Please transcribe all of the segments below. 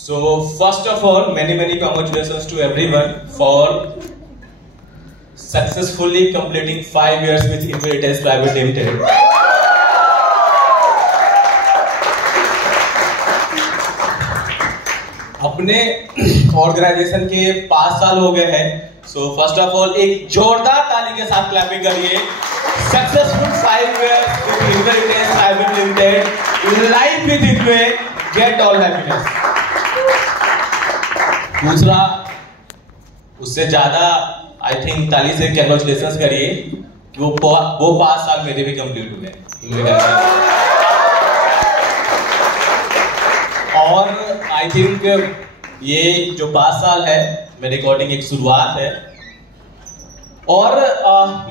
So first of all, many congratulations to everyone for successfully completing 5 years with Inveritas Private Limited. अपने organisation के 5 साल हो गए हैं. सो फर्स्ट ऑफ ऑल एक जोरदार ताली के साथ क्लैपिंग करिए. Successful 5 years with Inveritas Private Limited. Life with Inve, get all happiness. दूसरा, उससे ज्यादा आई थिंक ताली से कंग्रेचुलेशंस करिए कि वो 5 साल मेरे भी कंप्लीट हुए. और आई थिंक ये जो 5 साल है मेरे अकॉर्डिंग एक शुरुआत है. और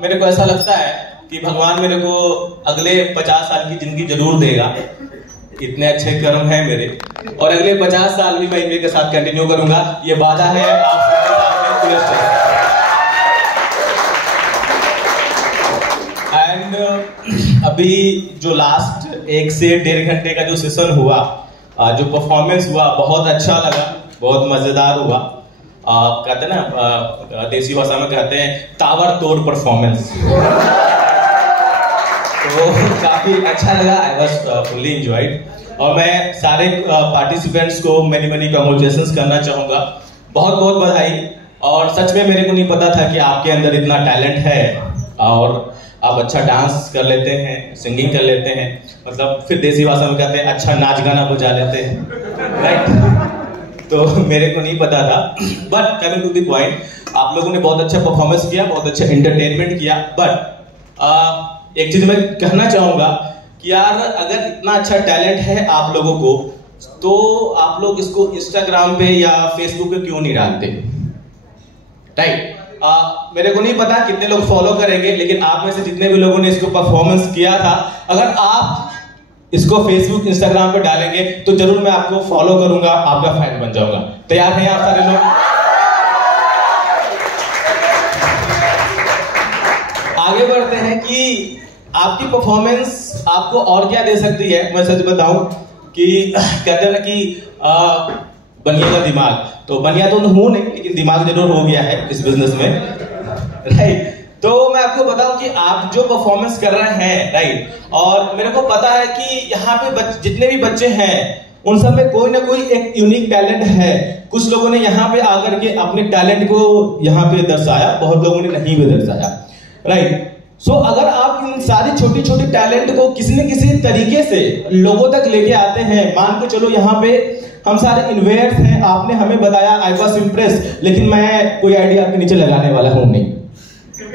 मेरे को ऐसा लगता है कि भगवान मेरे को अगले 50 साल की जिंदगी जरूर देगा. इतने अच्छे कर्म हैं मेरे, और अगले 50 साल भी मैं इनके के साथ कंटिन्यू करूंगा. ये वादा है आप सबके सामने. एंड अभी जो लास्ट 1 से 1.5 घंटे का जो सेशन हुआ, जो परफॉर्मेंस हुआ, बहुत अच्छा लगा, बहुत मजेदार हुआ. कहते हैं ना, देसी भाषा में कहते हैं तावर तोड़ परफॉर्मेंस. तो काफी अच्छा लगा. I was fully enjoyed. और मैं सारे पार्टिसिपेंट्स को मेनी कांग्रेचुलेशंस करना चाहूंगा. बहुत बहुत बधाई. और सच में मेरे को नहीं पता था कि आपके अंदर इतना टैलेंट है और आप अच्छा डांस कर लेते हैं, सिंगिंग कर लेते हैं, मतलब फिर देसी भाषा में कहते हैं अच्छा नाच गाना बजा लेते हैं, राइट? तो मेरे को नहीं पता था. But coming to the point, आप लोगों ने बहुत अच्छा परफॉर्मेंस किया, बहुत अच्छा एंटरटेनमेंट किया. बट एक चीज मैं कहना चाहूंगा कि यार अगर इतना अच्छा टैलेंट है आप लोगों को, तो आप लोग इसको इंस्टाग्राम पे या फेसबुक पे क्यों नहीं डालते, राइट? मेरे को नहीं पता कितने लोग फॉलो करेंगे, लेकिन आप में से जितने भी लोगों ने इसको परफॉर्मेंस किया था, अगर आप इसको फेसबुक इंस्टाग्राम पे डालेंगे तो जरूर मैं आपको फॉलो करूंगा, आपका फैन बन जाऊंगा. तैयार हैं आप सारे लोग? आगे बढ़ते हैं कि आपकी परफॉर्मेंस आपको और क्या दे सकती है. मैं सच बताऊं कि कहते हैं ना कि बनिया का दिमाग, तो बनिया तो हूं नहीं, लेकिन दिमाग जरूर हो गया है इस बिजनेस में, राइट? तो मैं आपको बताऊं कि आप जो परफॉर्मेंस कर रहे हैं, राइट, और मेरे को पता है कि यहाँ पे जितने भी बच्चे हैं उन सब में कोई ना कोई एक यूनिक टैलेंट है. कुछ लोगों ने यहाँ पे आकर के अपने टैलेंट को यहाँ पे दर्शाया, बहुत लोगों ने नहीं भी दर्शाया, राइट? सो अगर आप इन सारी छोटी छोटी टैलेंट को किसी न किसी तरीके से लोगों तक लेके आते हैं, मान के चलो यहाँ पे हम सारे इन्वेयर्स हैं, आपने हमें बताया, आई वाज इम्प्रेस, लेकिन मैं कोई आईडी आपके नीचे लगाने वाला हूं नहीं,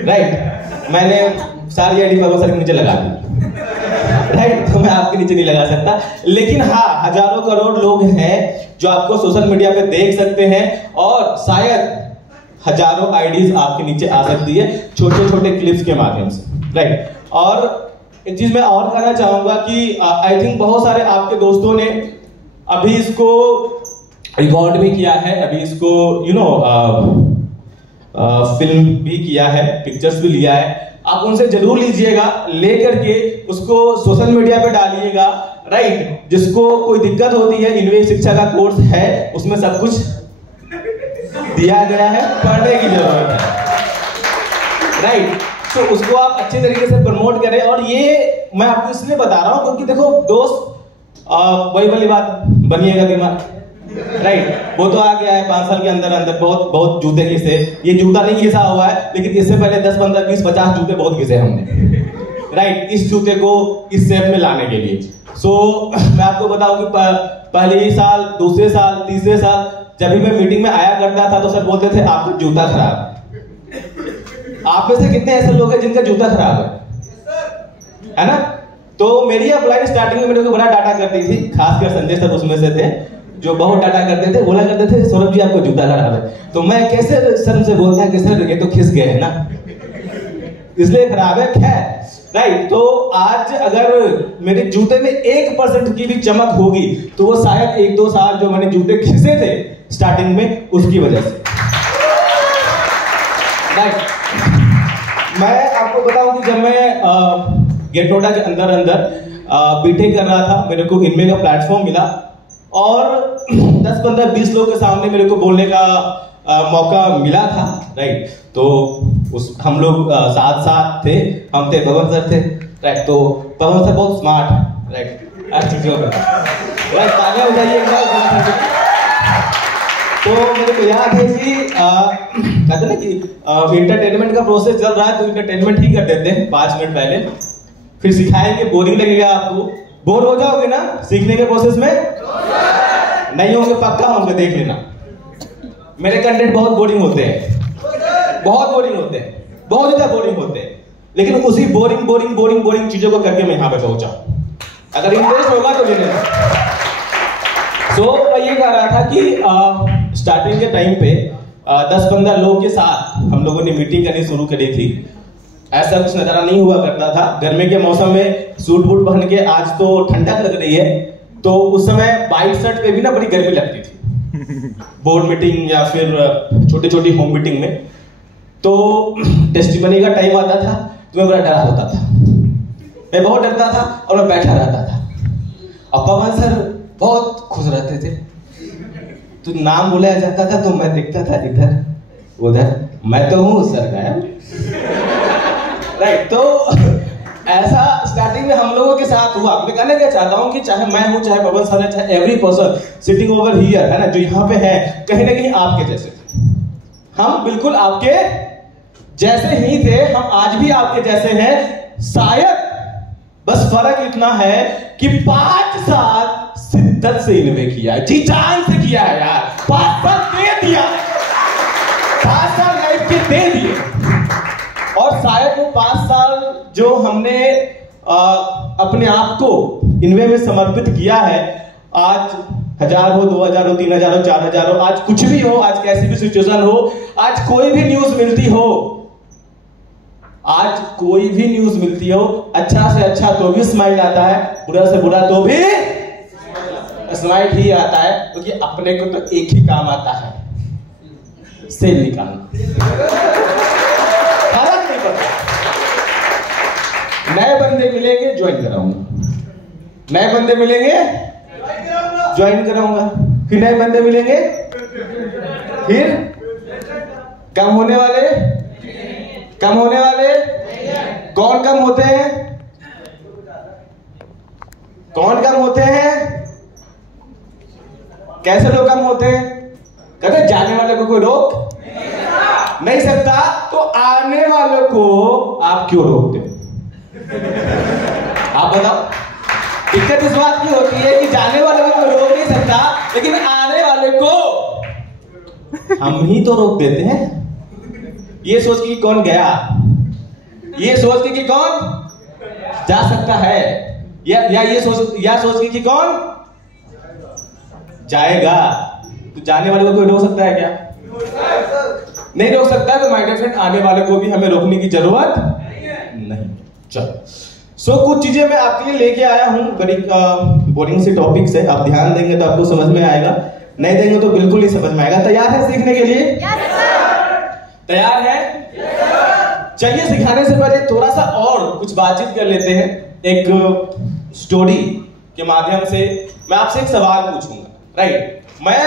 राइट? मैंने सारी आईडी सर के नीचे लगा दी, राइट? तो मैं आपके नीचे नहीं लगा सकता. लेकिन हाँ, हजारों करोड़ लोग हैं जो आपको सोशल मीडिया पे देख सकते हैं, और शायद हजारों आईडीज आपके नीचे आ सकती है छोटे छोटे क्लिप्स के माध्यम से, राइट? और एक चीज मैं और कहना चाहूंगा कि आई थिंक बहुत सारे आपके दोस्तों ने अभी इसको रिकॉर्ड भी किया है, अभी इसको फिल्म भी किया है, पिक्चर्स भी लिया है. आप उनसे जरूर लीजिएगा, लेकर के उसको सोशल मीडिया पे डालिएगा, राइट? जिसको कोई दिक्कत होती है, इन्वे शिक्षा का कोर्स है, उसमें सब कुछ दिया गया है, पढ़ने की जरूरत है, राइट? तो उसको आप अच्छे तरीके से प्रमोट करें. और ये मैं आपको इसलिए बता रहा हूं क्योंकि देखो दोस्त, वही वाली बात, बनिएगा दिमाग, राइट? वो तो आ गया है 5 साल के अंदर बहुत जूते घिसे. ये जूता नहीं घिसा हुआ है, लेकिन इससे पहले 10, 15, 20, 50 जूते बहुत घिसे हमने, राइट? इस जूते को इस शेप में लाने के लिए. सो मैं आपको बताऊं कि पहले साल, दूसरे साल, तीसरे साल जब भी मैं मीटिंग में आया करता था तो सर बोलते थे आपका जूता खराब है. आप में से कितने ऐसे लोग हैं जिनका जूता खराब है ना? तो मेरी अपलाइन स्टार्टिंग में मेरे को बड़ा डाटा करती थी, खासकर संजय सर उसमें से थे जो बहुत डाटा करते थे. बोला करते थे सौरभ जी आपको जूता खराब है. तो मैं कैसे सर से बोलता कि सर ये तो खिस गए है ना, इसलिए खराब है. खैर, राइट? तो आज अगर मेरे जूते में 1% की भी चमक होगी तो वो शायद 1-2 साल जो मैंने जूते खिसे थे स्टार्टिंग में, उसकी वजह से, राइट? मैं आपको बताऊं कि जब मैं गेटोडा के अंदर बीटेक कर रहा था, मेरे को इनमें का प्लेटफॉर्म मिला और 10, 15, 20 लोगों के सामने मेरे को बोलने का मौका मिला था, राइट। तो हम लोग साथ साथ थे, हम थे, पवन सर थे, राइट। तो पवन सर बहुत स्मार्ट, राइट, हर चीजों में, राइट, तालियां उठाइए। तो मेरे को याद है कि कहते ना कि इंटरटेनमेंट का प्रोसेस चल रहा है, तो इंटरटेनमेंट ही कर देते हैं 5 मिनट पहले, फिर सिखाएंगे, बोरिंग लगेगा आपको, बोर हो जाओगे ना सीखने के प्रोसेस में, नहीं होंगे, पक्का होंगे, देख लेना। मेरे कंटेंट बहुत बोरिंग होते हैं, बहुत बोरिंग होते हैं, बहुत ज्यादा बोरिंग होते हैं, लेकिन उसी बोरिंग चीजों को करके मैं यहां पे पहुंचा। अगर इंटरेस्ट होगा तो ले लेना। तो मैं ये कह रहा था कि स्टार्टिंग के टाइम पे 10-15 लोगों के साथ हम लोगों ने मीटिंग करनी शुरू करी थी। ऐसा कुछ नजारा नहीं हुआ करता था। गर्मी के मौसम में सूट बूट पहन के, आज तो ठंडक लग रही है, तो उस समय वाइट शर्ट पे भी ना बड़ी गर्मी लगती थी बोर्ड मीटिंग या फिर छोटी छोटी होम मीटिंग में। तो टेस्टिमनी का टाइम आता था तो मैं बड़ा डरा होता था, मैं बहुत डरता था और मैं बैठा रहता था। और पवन सर बहुत खुश रहते थे, तो नाम बुलाया जाता था तो मैं देखता था इधर उधर, मैं तो हूं सर गायब, राइट। तो ऐसा स्टार्टिंग में हम लोगों के साथ हुआ। मैं कहना क्या चाहता हूं कि चाहे मैं हूं, चाहे पवन सर है, चाहे every person sitting over here है ना, जो यहाँ पे है, कहीं ना कहीं आपके जैसे थे। हम बिल्कुल आपके जैसे ही थे, हम आज भी आपके जैसे हैं। शायद बस फर्क इतना है कि 5 साल शिद्दत से इन्वेस्ट किया है, जी जान से किया है यार, 5 साल दे दिया, 5 साल लाइफ के दे दिए। और शायद वो 5 साल जो हमने अपने आप को इनवे में समर्पित किया है, आज 1000 हो, 2000 हो, 3000 हो, 4000 हो, आज कुछ भी हो, आज कैसी भी सिचुएशन हो, आज कोई भी न्यूज मिलती हो, आज कोई भी न्यूज मिलती हो, अच्छा से अच्छा तो भी स्माइल आता है, बुरा से बुरा तो भी स्माइल ही आता है, क्योंकि अपने को तो एक ही काम आता है, सेल निकालना। फर्क नहीं पड़ता। नए बंदे मिलेंगे ज्वाइन कराऊंगा, नए बंदे मिलेंगे ज्वाइन कराऊंगा, फिर नए बंदे मिलेंगे, फिर कम होने वाले, कम होने वाले। कौन कम होते हैं? कौन कम होते हैं? कैसे लोग कम होते हैं? कहते जाने वाले को कोई रोक नहीं सकता, तो आने वालों को आप क्यों रोकते हो? आप बताओ। दिक्कत इस बात की होती है कि जाने वाले को कोई रोक नहीं सकता, लेकिन आने वाले को हम ही तो रोक देते हैं। ये सोच के कि कौन गया, ये सोच के कि कौन जा सकता है, या ये सोच के कि कौन जाएगा। तो जाने वाले को कोई रोक सकता है क्या? नहीं रोक सकता। तो माय डियर फ्रेंड, आने वाले को भी हमें रोकने की जरूरत नहीं। चलो कुछ चीजें मैं आपके लिए लेके आया हूं, बड़ी बोरिंग सी टॉपिक से। आप ध्यान देंगे तो आपको समझ में आएगा, नहीं देंगे तो बिल्कुल नहीं समझ में आएगा। तैयार है सीखने के लिए? तैयार है? चलिए, सिखाने से पहले थोड़ा सा और कुछ बातचीत कर लेते हैं। एक स्टोरी के माध्यम से मैं आपसे एक सवाल पूछूंगा, राइट। मैं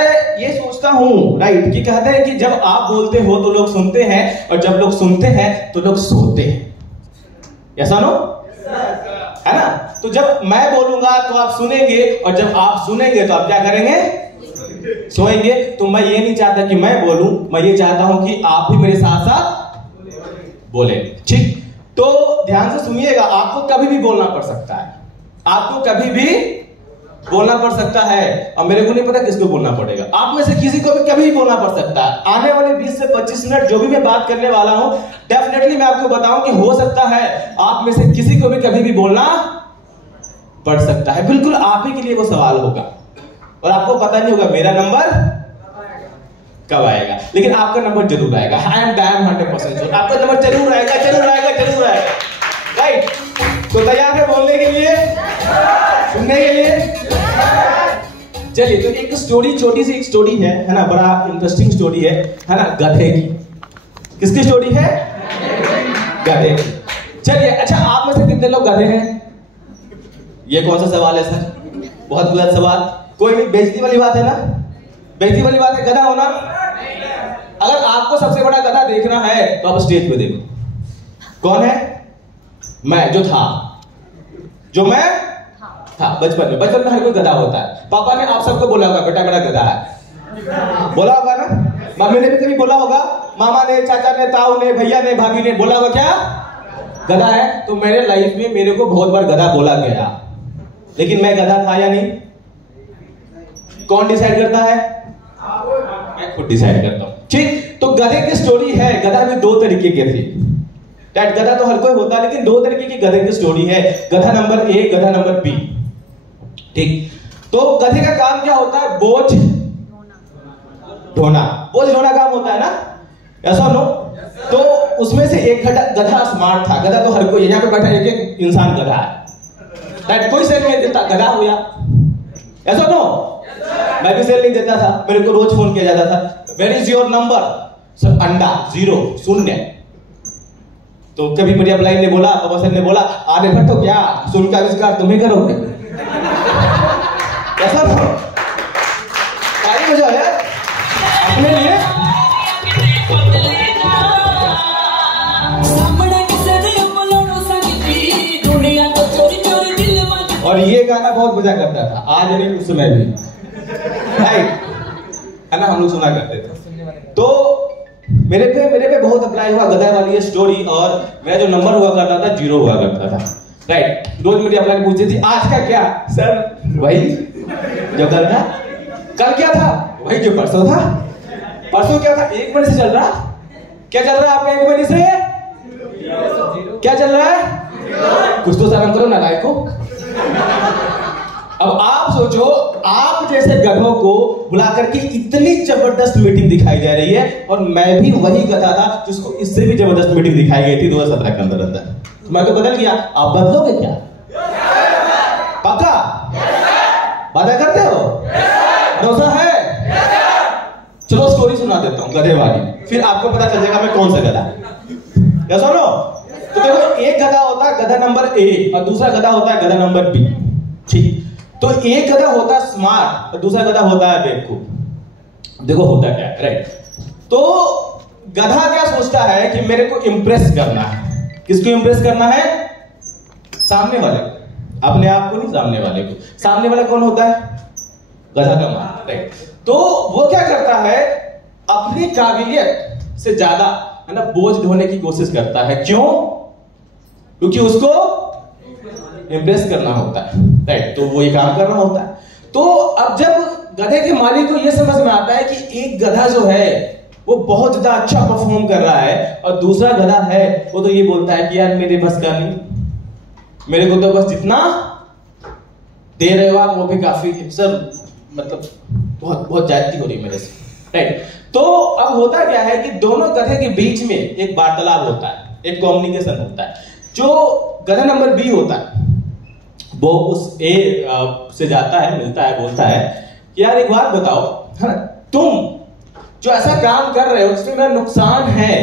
ये सोचता हूं, राइट, कि कहते हैं कि जब आप बोलते हो तो लोग सुनते हैं, और जब लोग सुनते हैं तो लोग सोते हैं। ऐसा नो है ना? तो जब मैं बोलूंगा तो आप सुनेंगे, और जब आप सुनेंगे तो आप क्या करेंगे? सोएंगे। तो मैं ये नहीं चाहता कि मैं बोलूं, मैं ये चाहता हूं कि आप भी मेरे साथ साथ बोले, ठीक? तो ध्यान से सुनिएगा, आपको कभी भी बोलना पड़ सकता है, आपको कभी भी बोलना पड़ सकता है, और मेरे को नहीं पता किसको बोलना पड़ेगा। आप में से किसी को भी कभी भी बोलना पड़ सकता है। आने वाले 20 से 25 मिनट जो भी मैं बात करने वाला हूं, डेफिनेटली मैं आपको बताऊं कि हो सकता है आप में से किसी को भी कभी भी बोलना पड़ सकता है। बिल्कुल आप ही के लिए वो सवाल होगा, और आपको पता नहीं होगा मेरा नंबर कब आएगा, लेकिन आपका नंबर जरूर आएगा। आई एम डैम 100% श्योर, आपका नंबर जरूर आएगा, जरूर आएगा, जरूर आएगा, राइट। तो तैयार है बोलने के लिए, सुनने के लिए? चलिए, तो एक स्टोरी, छोटी सी एक स्टोरी है ना, बड़ा इंटरेस्टिंग स्टोरी है ना, गधे की। किसकी स्टोरी है? गधे की। चलिए, अच्छा, आप में से कितने लोग गधे हैं? ये कौन सा सवाल है सर? बहुत गलत सवाल। कोई नहीं, बेइज्जती वाली बात है ना, बेइज्जती वाली बात है गधा होना। अगर आपको सबसे बड़ा गधा देखना है तो आप स्टेज पे देखो। कौन है? मैं जो था, जो मैं था बचपन में। बचपन में हर कोई गधा होता है। पापा ने आप सबको बोला होगा बेटा बड़ा गधा है, बोला होगा ना। मम्मी ने भी कभी बोला होगा, मामा ने, चाचा ने, ताऊ ने, भैया ने, भाभी ने बोला होगा क्या गधा है। तो मेरे लाइफ में मेरे को बहुत बार गधा बोला गया, लेकिन मैं गधा था या नहीं? कौन डिसाइड करता है? मैं खुद डिसाइड करता हूं। ठीक, तो गधे की स्टोरी है। गधा भी दो तरीके के थे। गधा तो हर कोई होता है, लेकिन दो तरीके की गधे की स्टोरी है। गधा नंबर ए, गधा नंबर बी। ठीक, तो गधे का काम क्या होता है? बोझ ढोना। बोझ ढोना काम होता है ना, ऐसा नो। तो उसमें से एक गधा स्मार्ट था। गधा तो हर कोई, यहाँ पे बैठा एक एक इंसान गधा है। कोई सेल नहीं देता, गधा हो गया, ऐसा नो। मैं भी सेल नहीं देता था, मेरे को रोज फोन किया जाता था, where is your number? Sir अंडा 0 शून्य। तो कभी मेरी अपलाइन ने बोला, बाबा सर ने बोला, आने भट्टो क्या शून्य का आविष्कार तुम्हें करोगे? ऐसा था सारी वजह है अपने लिए। और ये गाना बहुत मजा करता था, आज नहीं उस समय भी, राइट है ना, हम लोग सुना करते थे। तो मेरे पे बहुत अप्लाई हुआ गधा वाली ये स्टोरी। और मेरा जो नंबर हुआ करता था 0 हुआ करता था, राइट। रोज मेरी अप्लाई पूछती थी आज का क्या? सर वही जो कल था। कल क्या था? वही जो परसों था। परसों क्या था? 1 महीने से चल रहा। क्या चल रहा है आपका 1 महीने से? क्या चल रहा है? कुछ तो शर्म करो ना गाय को। अब आप सोचो, आप जैसे गधों को बुला करके इतनी जबरदस्त मीटिंग दिखाई जा रही है, और मैं भी वही गधा था जिसको इससे भी जबरदस्त मीटिंग दिखाई गई थी 2017 के अंदर। तो मैं तो बदल गया, आप बदलोगे क्या? पक्का वादा करते हो? भरोसा है? चलो स्टोरी सुना देता हूं गधे वाली, फिर आपको पता चल जाएगा मैं कौन सा गधा। या सुनो, तो देखो एक गधा होता है गधा नंबर ए, और दूसरा गधा होता है गधा नंबर बी। ठीक, तो एक गधा होता है स्मार्ट और दूसरा गधा होता है बेवकूफ। देखो होता क्या है, राइट। तो गधा क्या सोचता है कि मेरे को इंप्रेस करना है। किसको इंप्रेस करना है? सामने वाले को, अपने आप को नहीं, सामने वाले को। सामने वाला कौन होता है? गधा का मालिक, राइट। तो वो क्या करता है? अपनी काबिलियत से ज्यादा है ना बोझ ढोने की कोशिश करता है। क्यों? क्योंकि उसको इंप्रेस करना होता है, राइट। तो वो ये काम करना होता है। तो अब जब गधे के मालिक को ये समझ में आता है कि एक गधा जो है वो बहुत ज्यादा अच्छा परफॉर्म कर रहा है, और दूसरा गधा है वो तो ये बोलता है कि यार मेरे बस का नहीं, मेरे को तो बस जितना दे रहे हो आप वो भी काफी है सर, मतलब बहुत बहुत ज्यादती हो रही है मेरे से, राइट। तो अब होता क्या है कि दोनों गधे के बीच में एक वार्तालाप होता है, एक कम्युनिकेशन होता है। जो गधा नंबर बी होता है वो उस ए से जाता है, मिलता है, बोलता है कि यार एक बात बताओ, तुम जो ऐसा काम कर रहे हो उसमें मेरा नुकसान है,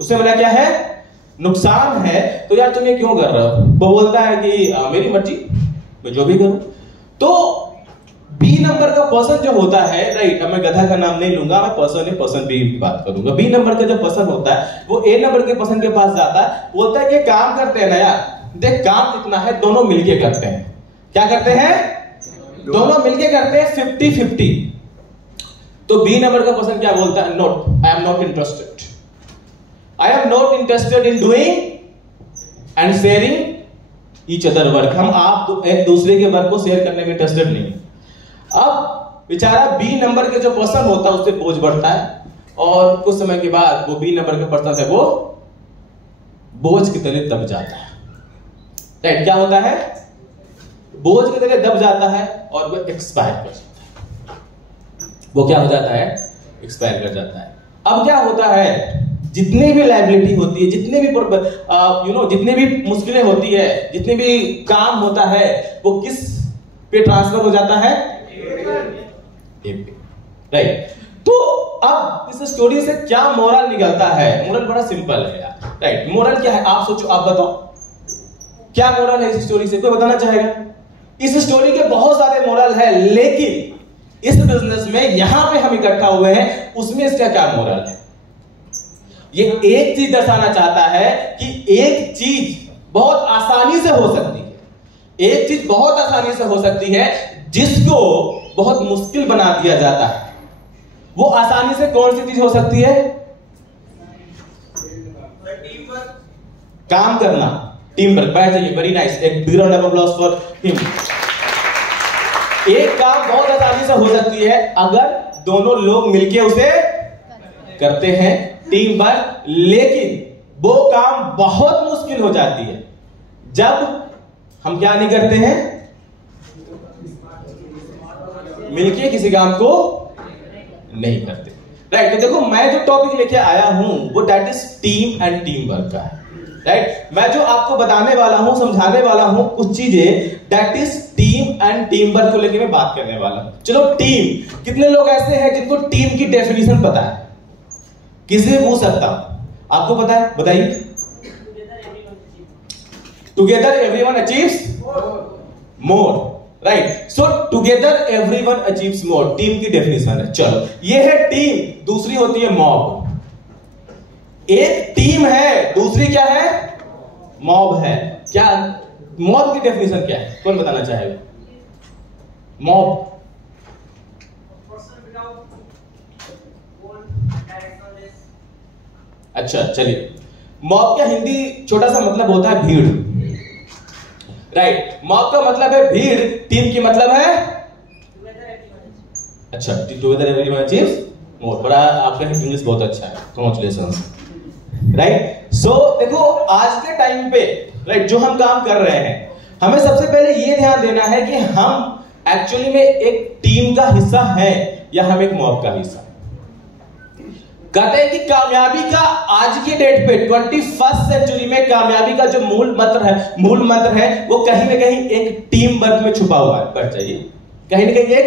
उसमें मेरा क्या है? नुकसान है, तो यार तुम ये क्यों कर रहे हो? वो बोलता है कि मेरी मर्जी, मैं जो भी करूं। तो बी नंबर का पर्सन जो होता है, राइट, मैं गधा का नाम नहीं लूंगा, मैं पर्सन बी की बात करूंगा। बी नंबर का जो पर्सन होता है वो ए नंबर के पर्सन के पास जाता है, बोलता है कि काम करते हैं ना यार, देख काम कितना है, दोनों मिलके करते हैं। क्या करते हैं? दोनों मिलके करते हैं 50-50। तो बी नंबर का पर्सन क्या बोलता है? Note, I am not interested, I am not interested in doing and sharing each other work. हम आप एक दूसरे के वर्क को शेयर करने में इंटरेस्टेड नहीं। अब बेचारा बी नंबर के जो पर्सन होता है उससे बोझ बढ़ता है, और कुछ समय के बाद वो बी नंबर का पर्सन है वो बोझ की तरह दब जाता है, राइट। क्या होता है? बोझ की तरह दब जाता है और वो एक्सपायर कर जाता है। वो क्या हो जाता है? एक्सपायर कर जाता है। अब क्या होता है? जितनी भी लायबिलिटी होती है, जितने भी जितनी भी मुश्किलें होती है, जितने भी काम होता है, वो किस पे ट्रांसफर हो जाता है? ए पे, राइट। तो अब इस स्टोरी से क्या मोरल निकलता है? मोरल बड़ा सिंपल है यार, राइट। मोरल क्या है? आप सोचो, आप बताओ क्या मोरल है इस स्टोरी से? कोई बताना चाहेगा? इस स्टोरी के बहुत सारे मोरल है, लेकिन इस बिजनेस में यहां पे हम इकट्ठा हुए हैं, उसमें इसका क्या मोरल है? ये एक चीज दर्शाना चाहता है कि एक चीज बहुत आसानी से हो सकती है, एक चीज बहुत आसानी से हो सकती है जिसको बहुत मुश्किल बना दिया जाता है। वो आसानी से कौन सी चीज हो सकती है? काम करना, टीम वर्क। बैठ जाइए, वेरी नाइस, एक big round of applause for him. एक काम बहुत आसानी से हो सकती है अगर दोनों लोग मिलके उसे करते हैं, टीम वर्क। लेकिन वो काम बहुत मुश्किल हो जाती है जब हम क्या नहीं करते हैं, मिलके किसी काम को नहीं करते। राइट, तो देखो मैं जो टॉपिक लेके आया हूं वो that is team and team work का है। राइट, मैं जो आपको बताने वाला हूं, समझाने वाला हूं कुछ चीजें, that is team and team work को लेके मैं बात करने वाला हूं। चलो टीम, कितने लोग ऐसे हैं जिनको टीम की डेफिनेशन पता है? किसी से पूछ सकता हूं, आपको पता है? बताइए। Together everyone achieves more. Right, so together everyone achieves more team की डेफिनेशन है। चलो, ये है टीम। दूसरी होती है मॉब। एक टीम है, दूसरी क्या है? मॉब है। क्या मॉब की डेफिनेशन क्या है? कौन बताना चाहेगा? मॉब अच्छा, चलिए, मॉब का हिंदी छोटा सा मतलब होता है भीड़। राइट, मॉब का मतलब है भीड़, टीम की मतलब है अच्छा, टुगेदर एवरीवन अचीव्स मोर। बड़ा आपका इंग्लिश बहुत अच्छा है, कांग्रेचुलेशंस। राइट, सो देखो आज के टाइम पे, राइट, जो हम काम कर रहे हैं, हमें सबसे पहले ये ध्यान देना है कि हम एक्चुअली में एक टीम का हिस्सा है या हम एक मॉब का हिस्सा। कहते हैं कि कामयाबी का आज के डेट पे 21st सेंचुरी में कामयाबी का जो मूल मंत्र है वो कहीं ना कहीं एक टीम वर्क में छुपा हुआ है। बढ़ जाइए, कहीं ना कहीं एक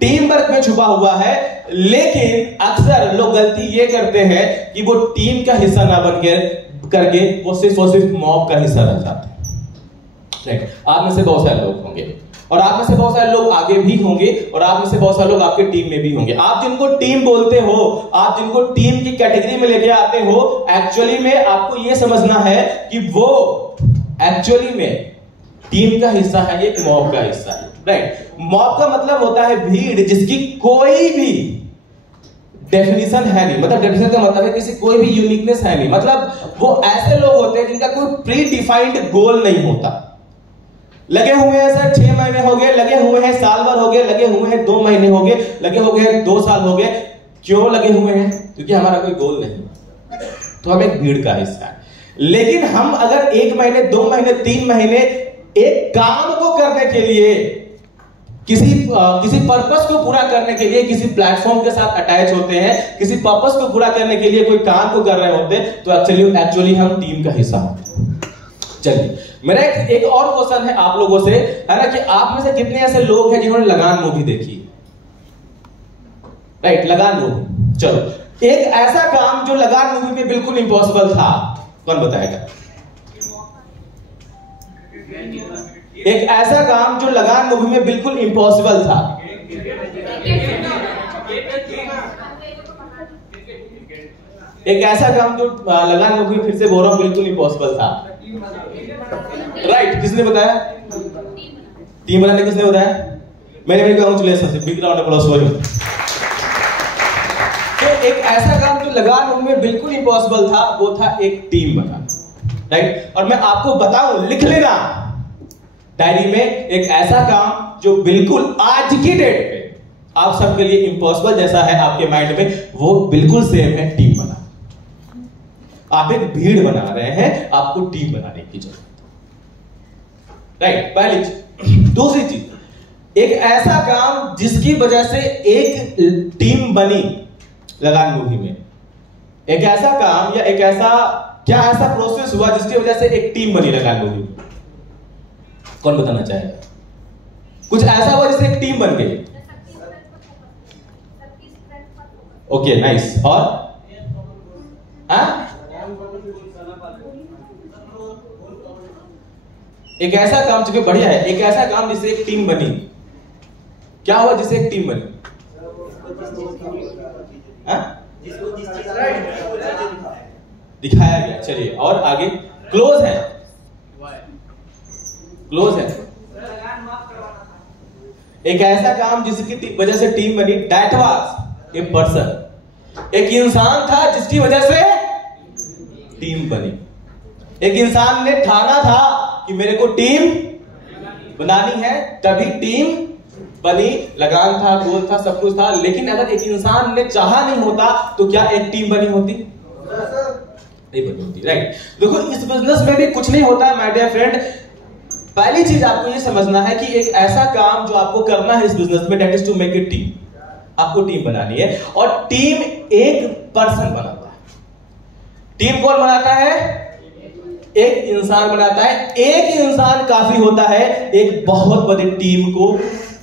टीम वर्क में छुपा हुआ है। लेकिन अक्सर लोग गलती ये करते हैं कि वो टीम का हिस्सा ना बन करके वो सिर्फ मॉब का हिस्सा रह जाते हैं। आप में से बहुत सारे लोग होंगे और आप में से बहुत सारे लोग आगे भी होंगे और आप में से बहुत सारे लोग आपके टीम में भी होंगे। आप जिनको टीम बोलते हो, आप जिनको टीम की कैटेगरी में लेके आते हो, एक्चुअली में आपको यह समझना है कि वो एक्चुअली में टीम का हिस्सा है, एक मॉब का हिस्सा है। राइट, मॉब का मतलब होता है भीड़ जिसकी कोई भी डेफिनेशन है नहीं। मतलब डेफिनेशन का मतलब है किसी कोई भी यूनिकनेस है नहीं। मतलब वो ऐसे लोग होते हैं जिनका कोई प्री डिफाइंड गोल नहीं होता। लगे हुए हैं सर 6 महीने हो गए, लगे हुए हैं साल भर हो गए, लगे हुए हैं 2 महीने हो गए, लगे हो गए 2 साल हो गए। क्यों लगे हुए हैं? क्योंकि हमारा कोई गोल नहीं, तो हम एक भीड़ का हिस्सा है। लेकिन हम अगर 1 महीने 2 महीने 3 महीने एक काम को करने के लिए, किसी पर्पस को पूरा करने के लिए किसी प्लेटफॉर्म के साथ अटैच होते हैं, किसी पर्पस को पूरा करने के लिए कोई काम को कर रहे होते हैं, तो एक्चुअली हम टीम का हिस्सा होते हैं। चलिए, मेरा एक और क्वेश्चन है आप लोगों से, है ना, कि आप में से कितने ऐसे लोग हैं जिन्होंने लगान मूवी देखी? राइट, लगान मूवी। चलो, एक ऐसा काम जो लगान मूवी में बिल्कुल इम्पॉसिबल था, कौन बताएगा? एक ऐसा काम जो लगान मूवी में बिल्कुल इम्पॉसिबल था। एक ऐसा काम जो लगान मूवी में, फिर से बोल रहा हूं, बिल्कुल इम्पॉसिबल था। राइट, किसने बताया? टीम बनाने किसने बताया? मैंने congratulations, big round of applause for him. तो एक ऐसा काम जो लगान मूवी में बिल्कुल इम्पॉसिबल था, वो था एक टीम बनाना। राइट, और मैं आपको बताऊं, लिख लेना डायरी में, एक ऐसा काम जो बिल्कुल आज की डेट पे आप सबके लिए इम्पॉसिबल जैसा है आपके माइंड में, वो बिल्कुल सेम है टीम बनाना। आप एक भीड़ बना रहे हैं, आपको टीम बनाने की जरूरत है। राइट, पहली चीज। दूसरी चीज, एक ऐसा काम जिसकी वजह से एक टीम बनी लगान मूवी में। एक ऐसा काम या एक ऐसा क्या ऐसा प्रोसेस हुआ जिसकी वजह से एक टीम बनी लगान मूवी में? कौन बताना चाहेगा? कुछ ऐसा हुआ जिससे एक टीम बन गई। Okay, nice. और एक ऐसा काम, चलिए बढ़िया है, एक ऐसा काम जिससे एक टीम बनी। क्या हुआ जिससे एक टीम बनी? दिखाया गया। चलिए और आगे, क्लोज है, क्लोज है। एक ऐसा काम जिसकी वजह से टीम बनी। दैट वाज ए पर्सन, एक इंसान था जिसकी वजह से टीम बनी। एक इंसान ने ठाना था कि मेरे को टीम बनानी है, तभी टीम बनी। लगान था, गोल था, सब कुछ था। लेकिन अगर एक इंसान ने चाहा नहीं होता तो क्या एक टीम बनी होती? नहीं बनी होती, राइट। देखो इस बिजनेस में भी कुछ नहीं होता है माय डियर फ्रेंड। पहली चीज आपको ये समझना है कि एक ऐसा काम जो आपको करना है इस बिजनेस में, that is to make a team. आपको टीम बनानी है और टीम एक पर्सन बनाता है। टीम कौन बनाता है? एक इंसान बनाता है। एक इंसान काफी होता है एक बहुत बड़ी टीम को